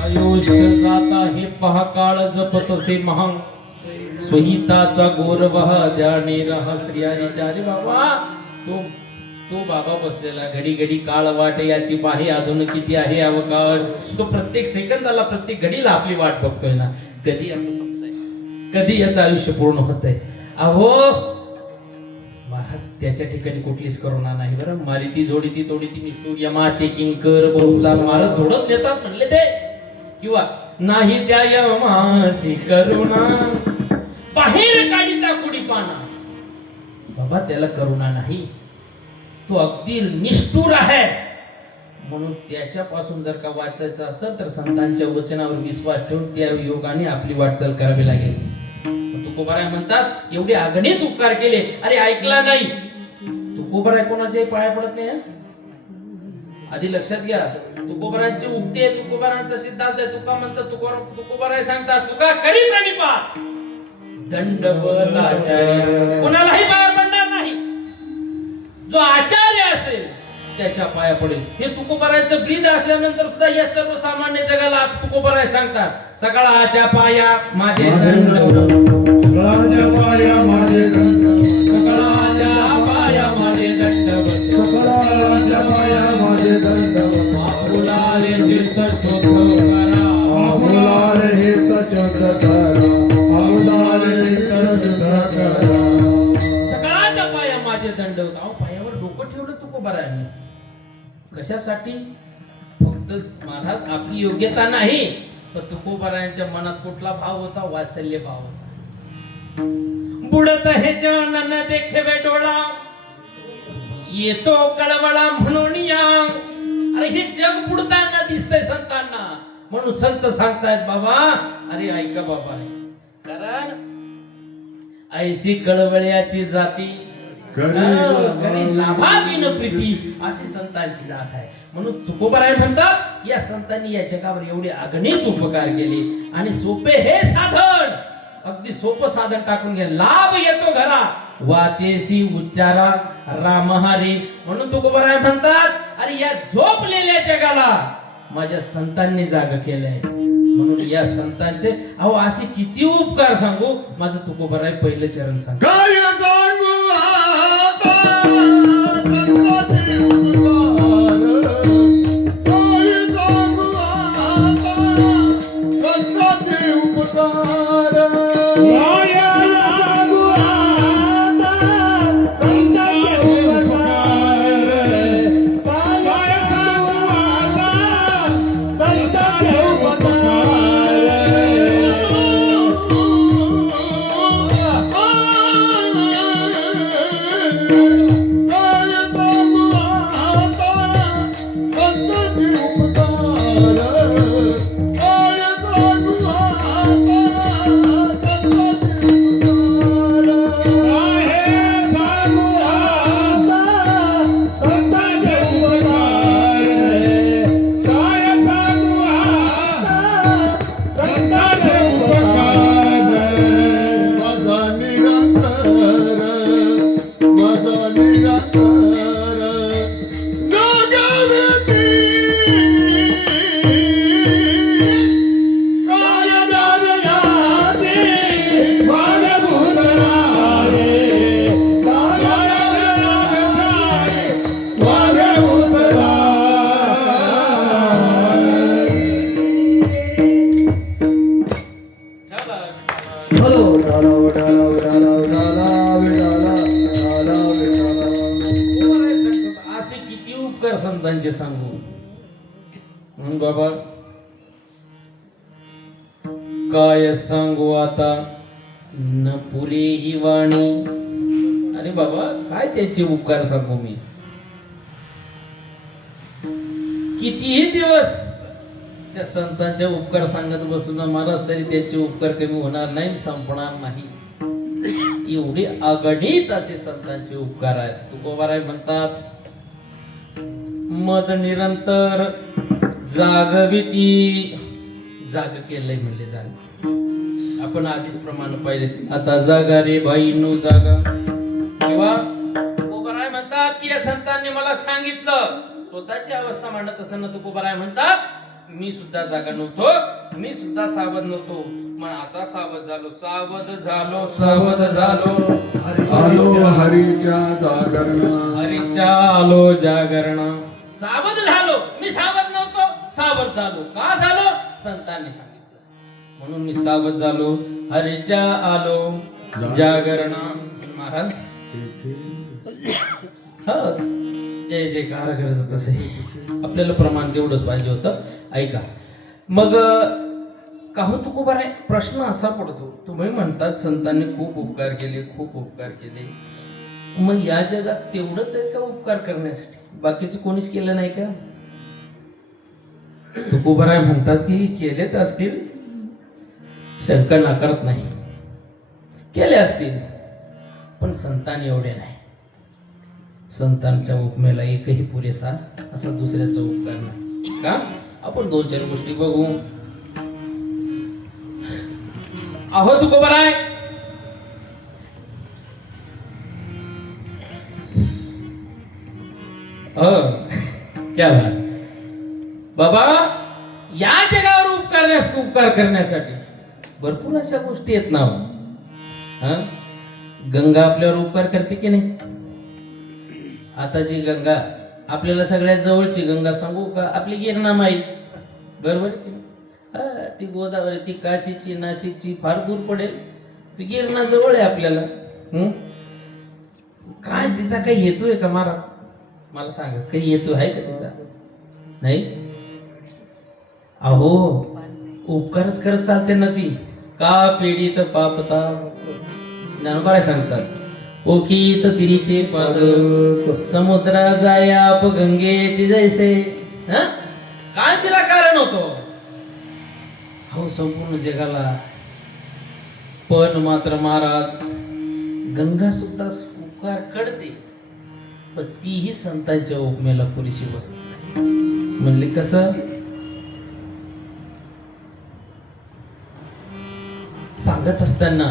आयुष्य जाता हे पहा काळ जपत से महान स्वहिताचा गोरवह जाणे रहा श्रियारीचा अरे बाबा तो बाबा बसलेला घडी घडी काळ वाट याची पाहे अजून किती आहे अवकाश तो प्रत्येक सेकंदाला प्रत्येक घडीला आपली वाट बघतोय ना कधी याचं संपतंय कधी याचं आयुष्य पूर्ण होतंय अहो महाराज त्याच्या ठिकाणी कुठलीच करुणा नाही बरं मारी ती जोडी ती तोडी ती निष्ठूर यमा चेकिंग कर बहुधा महाराज झोडत नेतात म्हणले ते किंवा नाही त्या यमाची करुणा बाहेर काढीता कुडी पाना बाबा त्याला करुणा नाही तो अगदी निष्ठुर आहे म्हणून त्याच्यापासून जर का वाचायचं असेल तर संतांच्या वचनावर विश्वास ठेवून त्या योगाने आपली वाटचाल करावी लागेल तुकोबाराय म्हणतात एवढे अगणित उपकार केले अरे ऐकला नाही तुकोबाराय कोणाचे पाया पडत नाही आधी लक्षात घ्या तुकोबारांची उक्ती आहे तुकोबारांचा सिद्धांत आहे तुका म्हणतात तुकोबाराय सांगतात तुका करी प्रणिपात दंडवत आचार्य कोणालाही पाया पडणार नाही जो आचार्य असेल त्याच्या पाया पडेल हे तुकोबारायचं ब्रीद असल्यानंतर सुद्धा या सर्वसामान्य जगाला तुकोबाराय सांगतात सगळाच्या पाया माझे दंडवत सगळ्याच्या पाया माझे दंडवत सगळाच्या पाया माझे दंडवत सगळ्याच्या पाया माझे दंडवत आपुलारे तीर्थ शोध करा आपुलारे हित चंद्र करा आपुलारे हित चंद्र करा सगळाच्या पाया माझे दंडवत अहो पायावर डोकं ठेवलं तुकोबारायांनी कशासाठी फक्त महाराज आपली योग्यता नाही पण तुकोबारायांच्या मनात कुठला भाव होता वात्सल्य भाव होता बुडत हे जानन देखेवे डोळा येतो कळवळा म्हणून या अरे हे जग बुडताना दिसतंय संतांना म्हणून संत सांगतायत बाबा अरे ऐका बाबा कारण ऐशी कळवळ्याची जाती करी लाभाविन प्रीती अशी संतांची जात आहे म्हणून तुकोबाराय म्हणतात या संतांनी या जगावर एवढे अगणित उपकार केले आणि सोपे हे साधन अगदी सोपं साधन टाकून घ्या लाभ येतो घरा वाचेसी उच्चारा राम हरी म्हणून तुकोबाराय म्हणतात अरे या झोपलेल्या जगाला माझ्या संतांनी जाग केलंय म्हणून या संतांचे अहो असे किती उपकार सांगू माझं तुकोबाराय पहिलं चरण सांग काय सांगू आता गणपती उपकार काय सांगू आता गणपती उपकार काय सांगू आता गणपती उपकार उपकार संतांचे सांगू. म्हणून बाबा काय सांगू आता न पुरे ही वाणी. अरे बाबा काय त्याचे उपकार सांगू मी. कितीही दिवस त्या संतांच्या उपकार सांगत बसलो ना महाराज तरी त्याचे उपकार कमी होणार नाही, संपणार नाही. एवढे अगणित असे संतांचे उपकार आहेत. तुकोबाराय म्हणतात मज निरंतर जागविती. जाग केलंय म्हणले जाग. आपण आधीच प्रमाण पाहिले. आता जागा रे बाई नो जागा. किंवा तुकोबाराय म्हणतात की या संतांनी मला सांगितलं. स्वतःची अवस्था मांडत असताना तुकोबाराय म्हणतात मी सुद्धा जागा नव्हतो, मी सुद्धा सावध नव्हतो, पण आता सावध झालो, सावध झालो, सावध झालो. आलो हरीच्या जागरणा. हरीच्या आलो जागरणा. सावध झालो, मी सावध नव्हतो, सावध झालो. का झालो? संतांनी सांगितलं म्हणून मी सावध झालो. हरीच्या आलो जागरणा. महाराज जय जयकार करत तसे आपल्याला प्रमाण तेवढंच पाहिजे होतं. ऐका मग का हो तुकोबाराय प्रश्न असा पडतो. तुम्ही म्हणतात संतांनी खूप उपकार केले, खूप उपकार केले. मग या जगात तेवढंच आहे का उपकार करण्यासाठी? बाकीचे कोणीच केलं नाही का? तुकोबाराय म्हणतात की केलेच असतील, शंका नाकारत नाही, केले असतील, पण संतांनी एवढे नाही. संतांच्या उपमेला एकही पुरेसा असा दुसऱ्याचा उपकार नाही. का? आपण दोन चार गोष्टी बघू. अहो तुकोबाराय क्या बात. बाबा या जगावर उपकार करण्यासाठी भरपूर अशा गोष्टी आहेत ना. गंगा आपल्यावर उपकार करते की नाही? आता जी गंगा आपल्याला सगळ्यात जवळची गंगा सांगू का? आपली गिरणा माई. बरोबर की नाही? ती गोदावरी, ती काशीची नाशिकची फार दूर पडेल. ती गिरणा जवळ आहे आपल्याला. काय तिचा काही हेतू आहे का महाराज? मला सांगा काही हेतू आहे का तिचा? नाही. अहो उपकारच करत चालते ना ती. का पीडित पापता ज्ञानोबा सांगतात ओखीत तिरीचे पाद समुद्रा जाय आप गंगेचे जैसे. काय तिला कारण होतो? हो संपूर्ण जगाला. पण मात्र महाराज गंगा सुद्धा उपकार करते, पण तीही संतांच्या उपमेला पुरेशी बसत. म्हणले कसं? सांगत असताना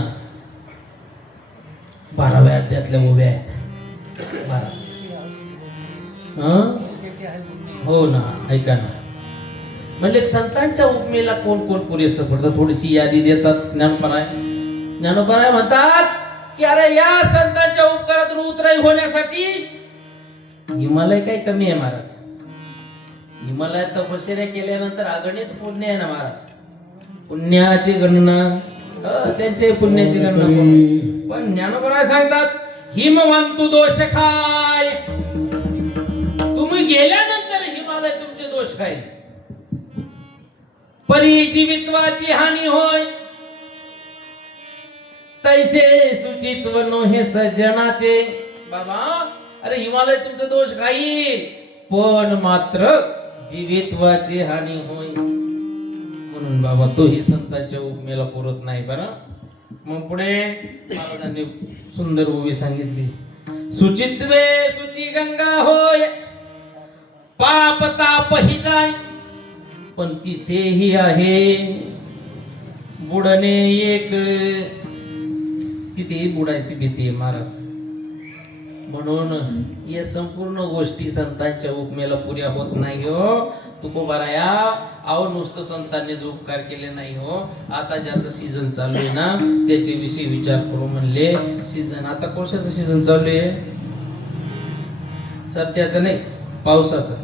12व्या अध्यायातल्या ओव्या आहेत. 12. हो ना, ऐका ना. म्हणजे संतांच्या उपमेला कोण कोण पुरेसं पडतं थोडीशी यादी देतात ज्ञानोबाराय म्हणतात की अरे या संतांच्या उपकारातून उतराई होण्यासाठी हिमालय काही कमी आहे महाराज. हिमालयात तपश्चर्या केल्यानंतर अगणित पुण्य आहे ना महाराज. पुण्याची गणना त्यांचे पुण्याची गणना पण ज्ञानोबराय सांगतात हिमवंतु दोष खाय. तुम्ही गेल्यानंतर हिमालय तुमचे दोष खाईल. परी जीवित्वाची हानी होय तैसे सुचित्व नोहे सज्जनाचे. बाबा अरे हिमालय तुमचे दोष खाईल, पण मात्र जीवित्वाची हानी होय. म्हणून बाबा तोही संतांच्या उपमेला पुरत नाही. बरं मग पुढे महाराजांनी सुंदर ओवी सांगितली. सुचित्वे सुची गंगा होय पाप ताप ही जाय, पण तिथेही आहे बुडणे एक. तिथेही बुडायची भीती आहे महाराज. म्हणून या संपूर्ण गोष्टी संतांच्या उपमेला पुऱ्या होत नाही हो तुकोबाराया. अहो नुसतं संतांनी जो उपकार केले नाही हो. आता ज्याचं सीझन चालू आहे ना त्याच्या विषयी विचार करू म्हणले. सीझन आता कशाचं सीझन चालू आहे? सध्याचं नाही, पावसाचं.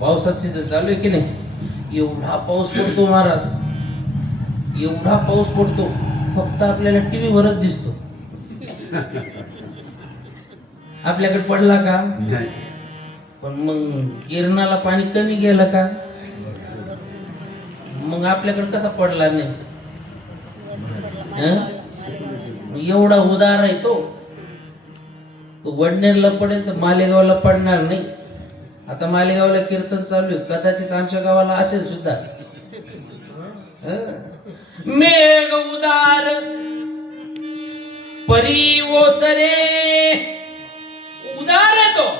पावसाचं सीझन चालू आहे की नाही? एवढा पाऊस पडतो महाराज, एवढा पाऊस पडतो, फक्त आपल्याला टीव्ही वरच दिसतो. आपल्याकडे पडला का? पण मग गिरणाला पाणी कमी गेलं का, मग आपल्याकडे कसा पडला नाही? हं? एवढा उदार आहे तो वडनेरला पडेल तर मालेगावला पडणार नाही. आता मालेगावला कीर्तन चालू आहे, कदाचित आमच्या गावाला असेल सुद्धा. मेघ उदार परी ओसरे, उदार आहे तो,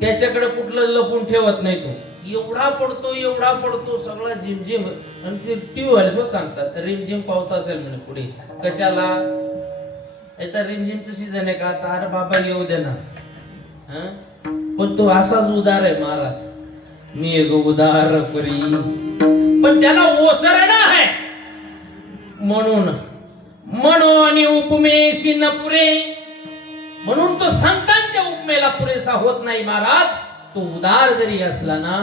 त्याच्याकडे कुठलं लपून ठेवत नाही तो. एवढा पडतो सगळा झिमझिम. आणि ते टीव्ही वाले सांगतात रिमझिम पाऊस असेल म्हणे पुढे. कशाला? आता रिमझिमचं सीझन आहे का आता? अरे बाबा येऊ दे ना. पण तो असाच उदार आहे महाराज. मी एक उदार परी, पण त्याला ओसरणं आहे म्हणून आणि उपमेशी न पुरे, म्हणून तो संतांच्या उपमेला पुरेसा होत नाही महाराज. तो उदार जरी असला ना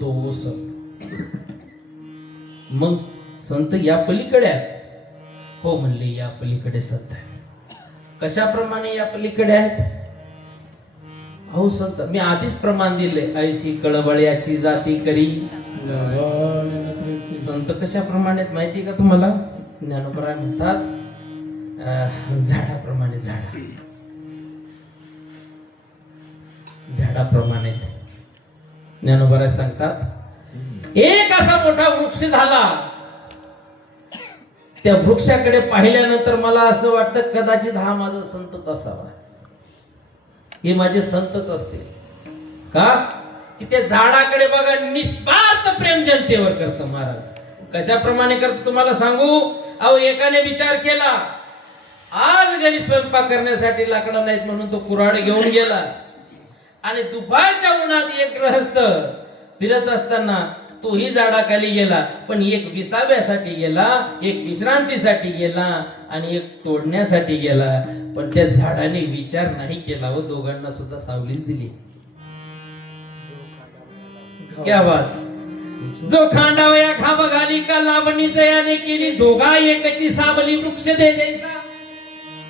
तो ओस. मग संत या पलीकडे आहेत. हो म्हणले या पलीकडे संत आहे. कशाप्रमाणे या पलीकडे आहेत? अहो संत, मी आधीच प्रमाण दिले, ऐशी कळबळ्याची जाती करी. संत कशाप्रमाणे आहेत माहिती का तुम्हाला? ज्ञानोबराय म्हणतात झाडाप्रमाणे, झाडाप्रमाणे. ज्ञानोबराय सांगतात एक असा मोठा वृक्ष झाला, त्या वृक्षाकडे पाहिल्यानंतर मला असं वाटतं कदाचित हा माझा संतच असावा, हे माझे संतच असतील. का की त्या झाडाकडे बघा निस्वार्थ प्रेम जनतेवर करतं महाराज. कशाप्रमाणे करतो तुम्हाला सांगू. अहो एकाने विचार केला, आज घरी स्वयंपाक करण्यासाठी लाकडं नाहीत म्हणून तो कुऱ्हाड घेऊन गेला आणि दुपारच्या उन्हात एक गृहस्थ फिरत असताना तोही झाडाखाली गेला, पण एक विसाव्यासाठी गेला, एक विश्रांतीसाठी गेला आणि एक तोडण्यासाठी गेला. पण त्या झाडाने विचार नाही केला व दोघांना सुद्धा सावलीच दिली. क्या बात. जो खांडावया खांब घाली का लावणी जयाने केली, दोघा एकची सावली वृक्ष दे जैसा.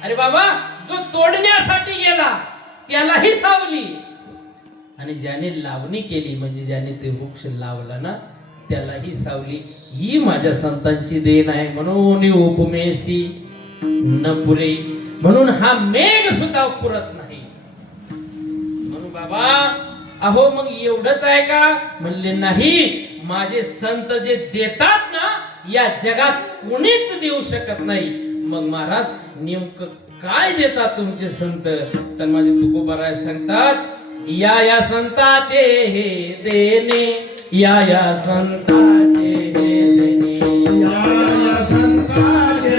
अरे बाबा, जो तोडण्यासाठी गेला त्यालाही सावली, आणि ज्याने लावणी केली म्हणजे ज्याने ते वृक्ष लावला ना त्यालाही सावली. ही माझ्या संतांची देण आहे. म्हणून उपमेशी न पुरे, म्हणून हा मेघ सुद्धा पुरत नाही. म्हणून बाबा अहो मग एवढंच आहे का? म्हणले नाही. माझे संत जे देतात ना या जगात कोणीच देऊ शकत नाही. मग महाराज नेमकं काय देतात तुमचे संत? तर माझे तुकोबाराय सांगतात या संताचे हे देणे, या संताचे हे देणे, या संताचे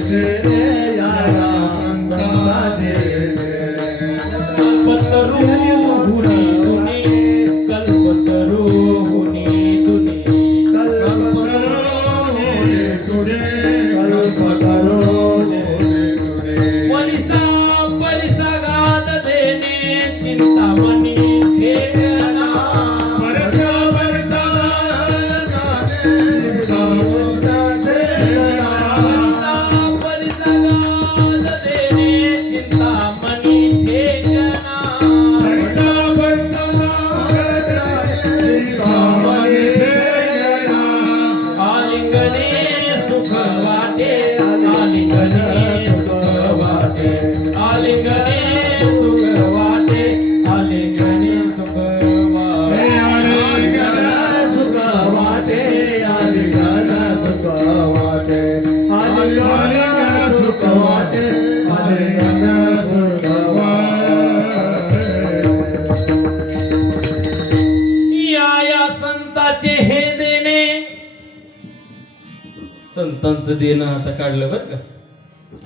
देणे, या संताचे देणे. कल्पतरू हुनी दुने, कल्पतरू हुनी दुने, परिसा गाद देणे, चिंतामणी ठेवना. संतांचं देणं आता काढलं बरं का.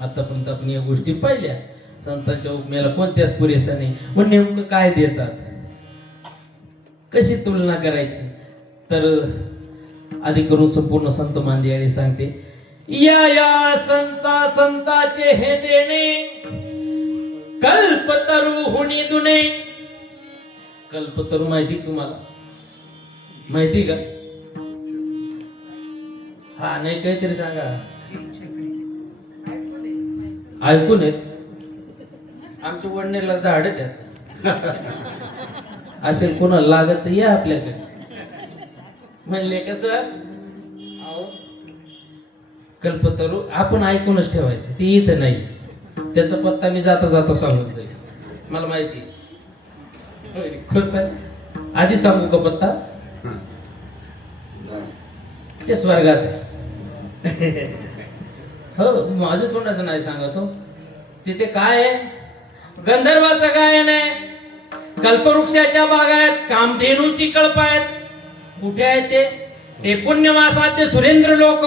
आतापर्यंत आपण या गोष्टी पाहिल्या. संतांच्या उपमेला कोणत्याच पुरेसा नाही. मग नेमकं काय देतात, कशी तुलना करायची? तर आधी करून संपूर्ण संत मांदियाळी सांगते या संताचे हे देणे, कल्पतरू हुनी दुने. कल्पतरू माहिती तुम्हाला? माहिती का? हा नाही काहीतरी सांगा. ऐकून येत. आमच्या वडनेरला झाड आहे त्याच. असेल कोणाला लागत तर या आपल्याकडे. म्हणले कसं अहो कल्पतरू आपण ऐकूनच ठेवायचं, ते इथं नाही. त्याचा पत्ता मी जाता जाता सांगून जाईल, मला माहिती आहे. खुश आहे? आधी सांगू का पत्ता? ते स्वर्गात आहे. हो माझं तोंडाचं नाही सांगतो. तिथे काय आहे? गंधर्वाचं गायन आहे, कल्पवृक्षाच्या बागा आहेत, कामधेनूची कल्प आहेत. कुठे आहे ते पुण्यमासाद्य सुरेंद्र लोक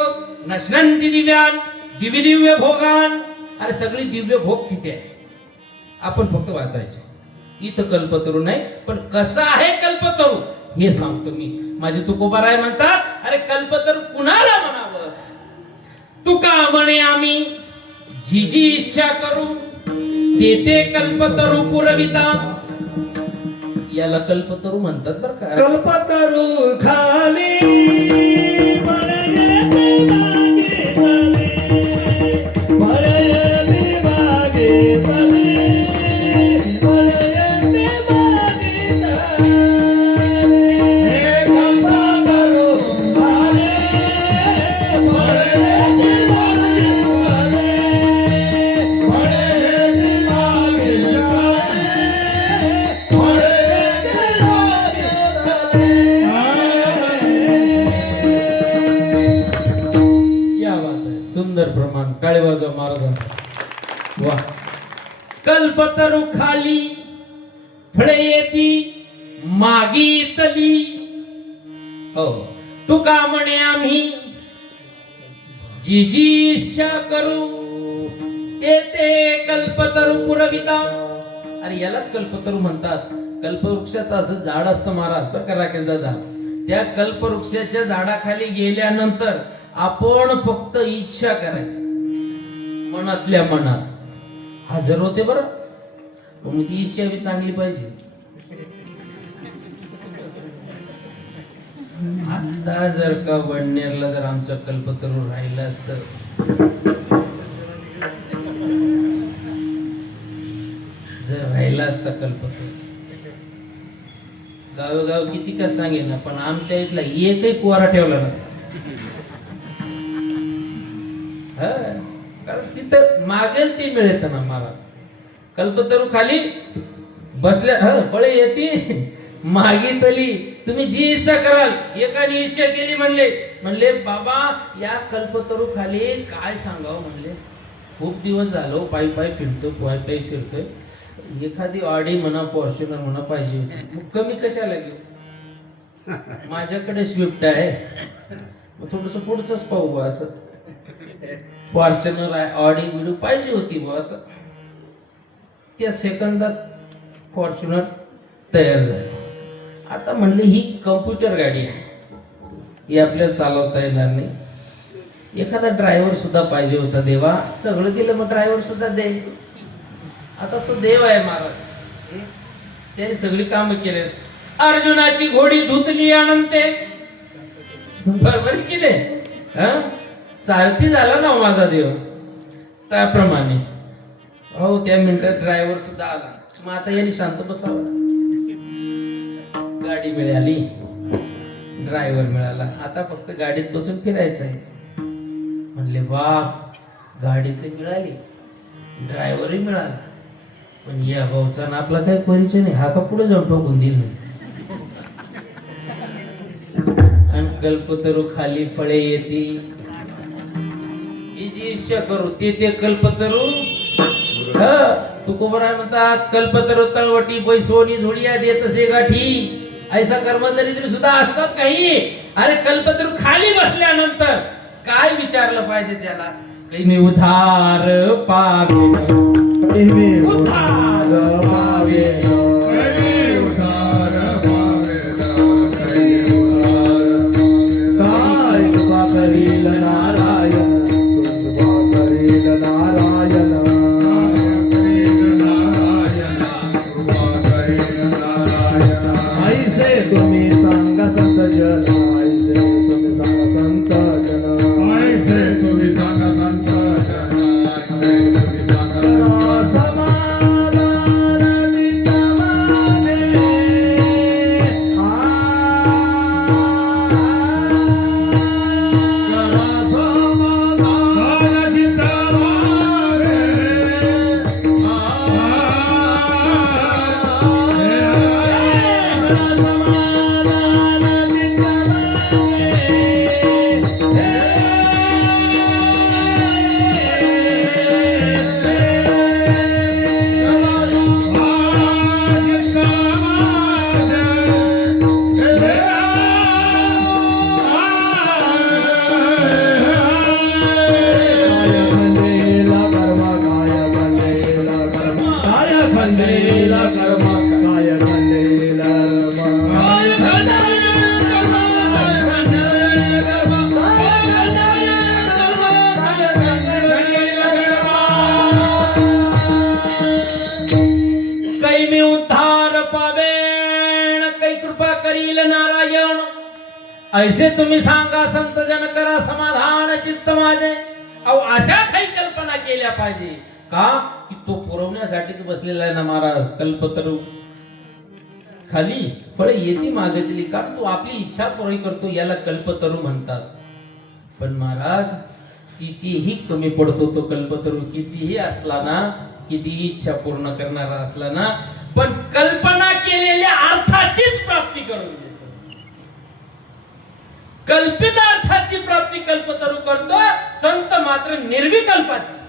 नश्नंती दिव्यान दिव्य भोगान. अरे सगळी दिव्य भोग तिथे आहे, आपण फक्त वाचायचे. इथं कल्पतरू नाही. पण कसं आहे कल्पतरू हे सांगतो मी. माझे तुकोबाराय म्हणतात, अरे कल्पतरू कुणाला म्हणावं? तुका म्हणे आम्ही जी जी इच्छा करू ते ते कल्पतरू पुरविता. याला कल्पतरू म्हणतात बरं का. कल्पतरू खाली सुंदर प्रमाण काळे वाजवा महाराजांचा. वा. कल्पतरू खाली फळे येती मागीतली. हो तुका म्हणे आम्ही जी जी इच्छा करू ते ते कल्पतरू पुरविता. अरे यालाच कल्पतरू म्हणतात. कल्पवृक्षाचं असं झाड असतं महाराज बरं का राकेश दादा. त्या कल्पवृक्षाच्या झाडाखाली गेल्यानंतर आपण फक्त इच्छा करायची मनातल्या मनात. हजर होते बरं. मग ती इच्छा बी चांगली पाहिजे. आता जर का वडनेरला जर आमचं कल्पतरू राहिलं असतं, जर राहिला असता कल्पतरू, गावोगाव किती का सांगेल ना, पण आमच्या इथला एकही कुवारा ठेवला ना. कारण तिथं मागेल ते मिळत ना महाराज. कल्पतरू खाली बसल्या फळे येते मागीतली. तुम्ही जी इच्छा कराल. एकाने इच्छा केली म्हणले बाबा या कल्पतरू खाली काय सांगावं म्हणले. खूप दिवस झालो पायी पायी फिरतोय. एखादी ऑडी म्हणा फॉर्च्युनर म्हणा पाहिजे होती. मग कमी कशाला घेऊ? माझ्याकडे स्विफ्ट आहे. मग थोडस पुढचंच पाहू बा. असं फॉर्च्युनर आहे, ऑडी बिडू पाहिजे होती बा. असं त्या सेकंदात फॉर्च्युनर तयार झाली. आता म्हणले ही कम्प्युटर गाडी आहे, ही आपल्याला चालवता येणार नाही. एखादा ड्रायव्हर सुद्धा पाहिजे होता. देवा सगळं दिलं, मग ड्रायव्हर सुद्धा दे. आता तो देव आहे महाराज, त्याने सगळी कामं केली. अर्जुनाची घोडी धुतली अनंते. बरोबर की नाही? सारथी झाला ना माझा देव. त्याप्रमाणे हो त्या मिनिटात ड्रायव्हर सुद्धा आला. मग आता यांनी शांत बसावं. गाडी मिळाली, ड्रायव्हर मिळाला. आता फक्त गाडीत बसून फिरायचं आहे. म्हणले बाप गाडी तर मिळाली, ड्रायव्हरही मिळाला, पण या भाऊचा ना आपला काही परिचय नाही. हा का पुढे जाऊन ठोकून देईल. आणि कल्पतरू खाली फळे येते जी जी इच्छा करू ते ते कल्पतरू. तुकोबराय म्हणतात कल्पतरू तळवटी बैसोनी झोडिया देत असे गाठी. ऐसा कर्मदरिद्री सुद्धा असतात काही. अरे कल्पतरू खाली बसल्यानंतर काय विचारलं पाहिजे त्याला? काही मी उधार पावे, उधार पावे, काय कृपा करील नारायण, कृपा करील नारायण, ऐसे तुम्ही सांगा संत जन, ऐसे तुम्ही सांगा संत जन, ऐसे तुम्ही सांगा संत जन, ऐसे तुम्ही सांगा संत जन. काही मी उद्धार पावेण काही कृपा करील नारायण ऐसे तुम्ही सांगा संत जन करा समाधान चित्त माझे. अहो अशा काही कल्पना केल्या पाहिजे का की तो पुरवण्यासाठीच बसलेला आहे ना महाराज. कल्पतरू खाली फळे येती मागितली कारण तो आपली इच्छा पुरी करतो याला कल्पतरू म्हणतात. पण महाराज कितीही कमी पडतो तो कल्पतरू कितीही असला ना कितीही इच्छा पूर्ण करणारा असला ना पण कल्पना केलेल्या अर्थाचीच प्राप्ती करून देतो. कल्पित अर्थाची प्राप्ती कल्पतरू करतो संत मात्र निर्विकल्पाची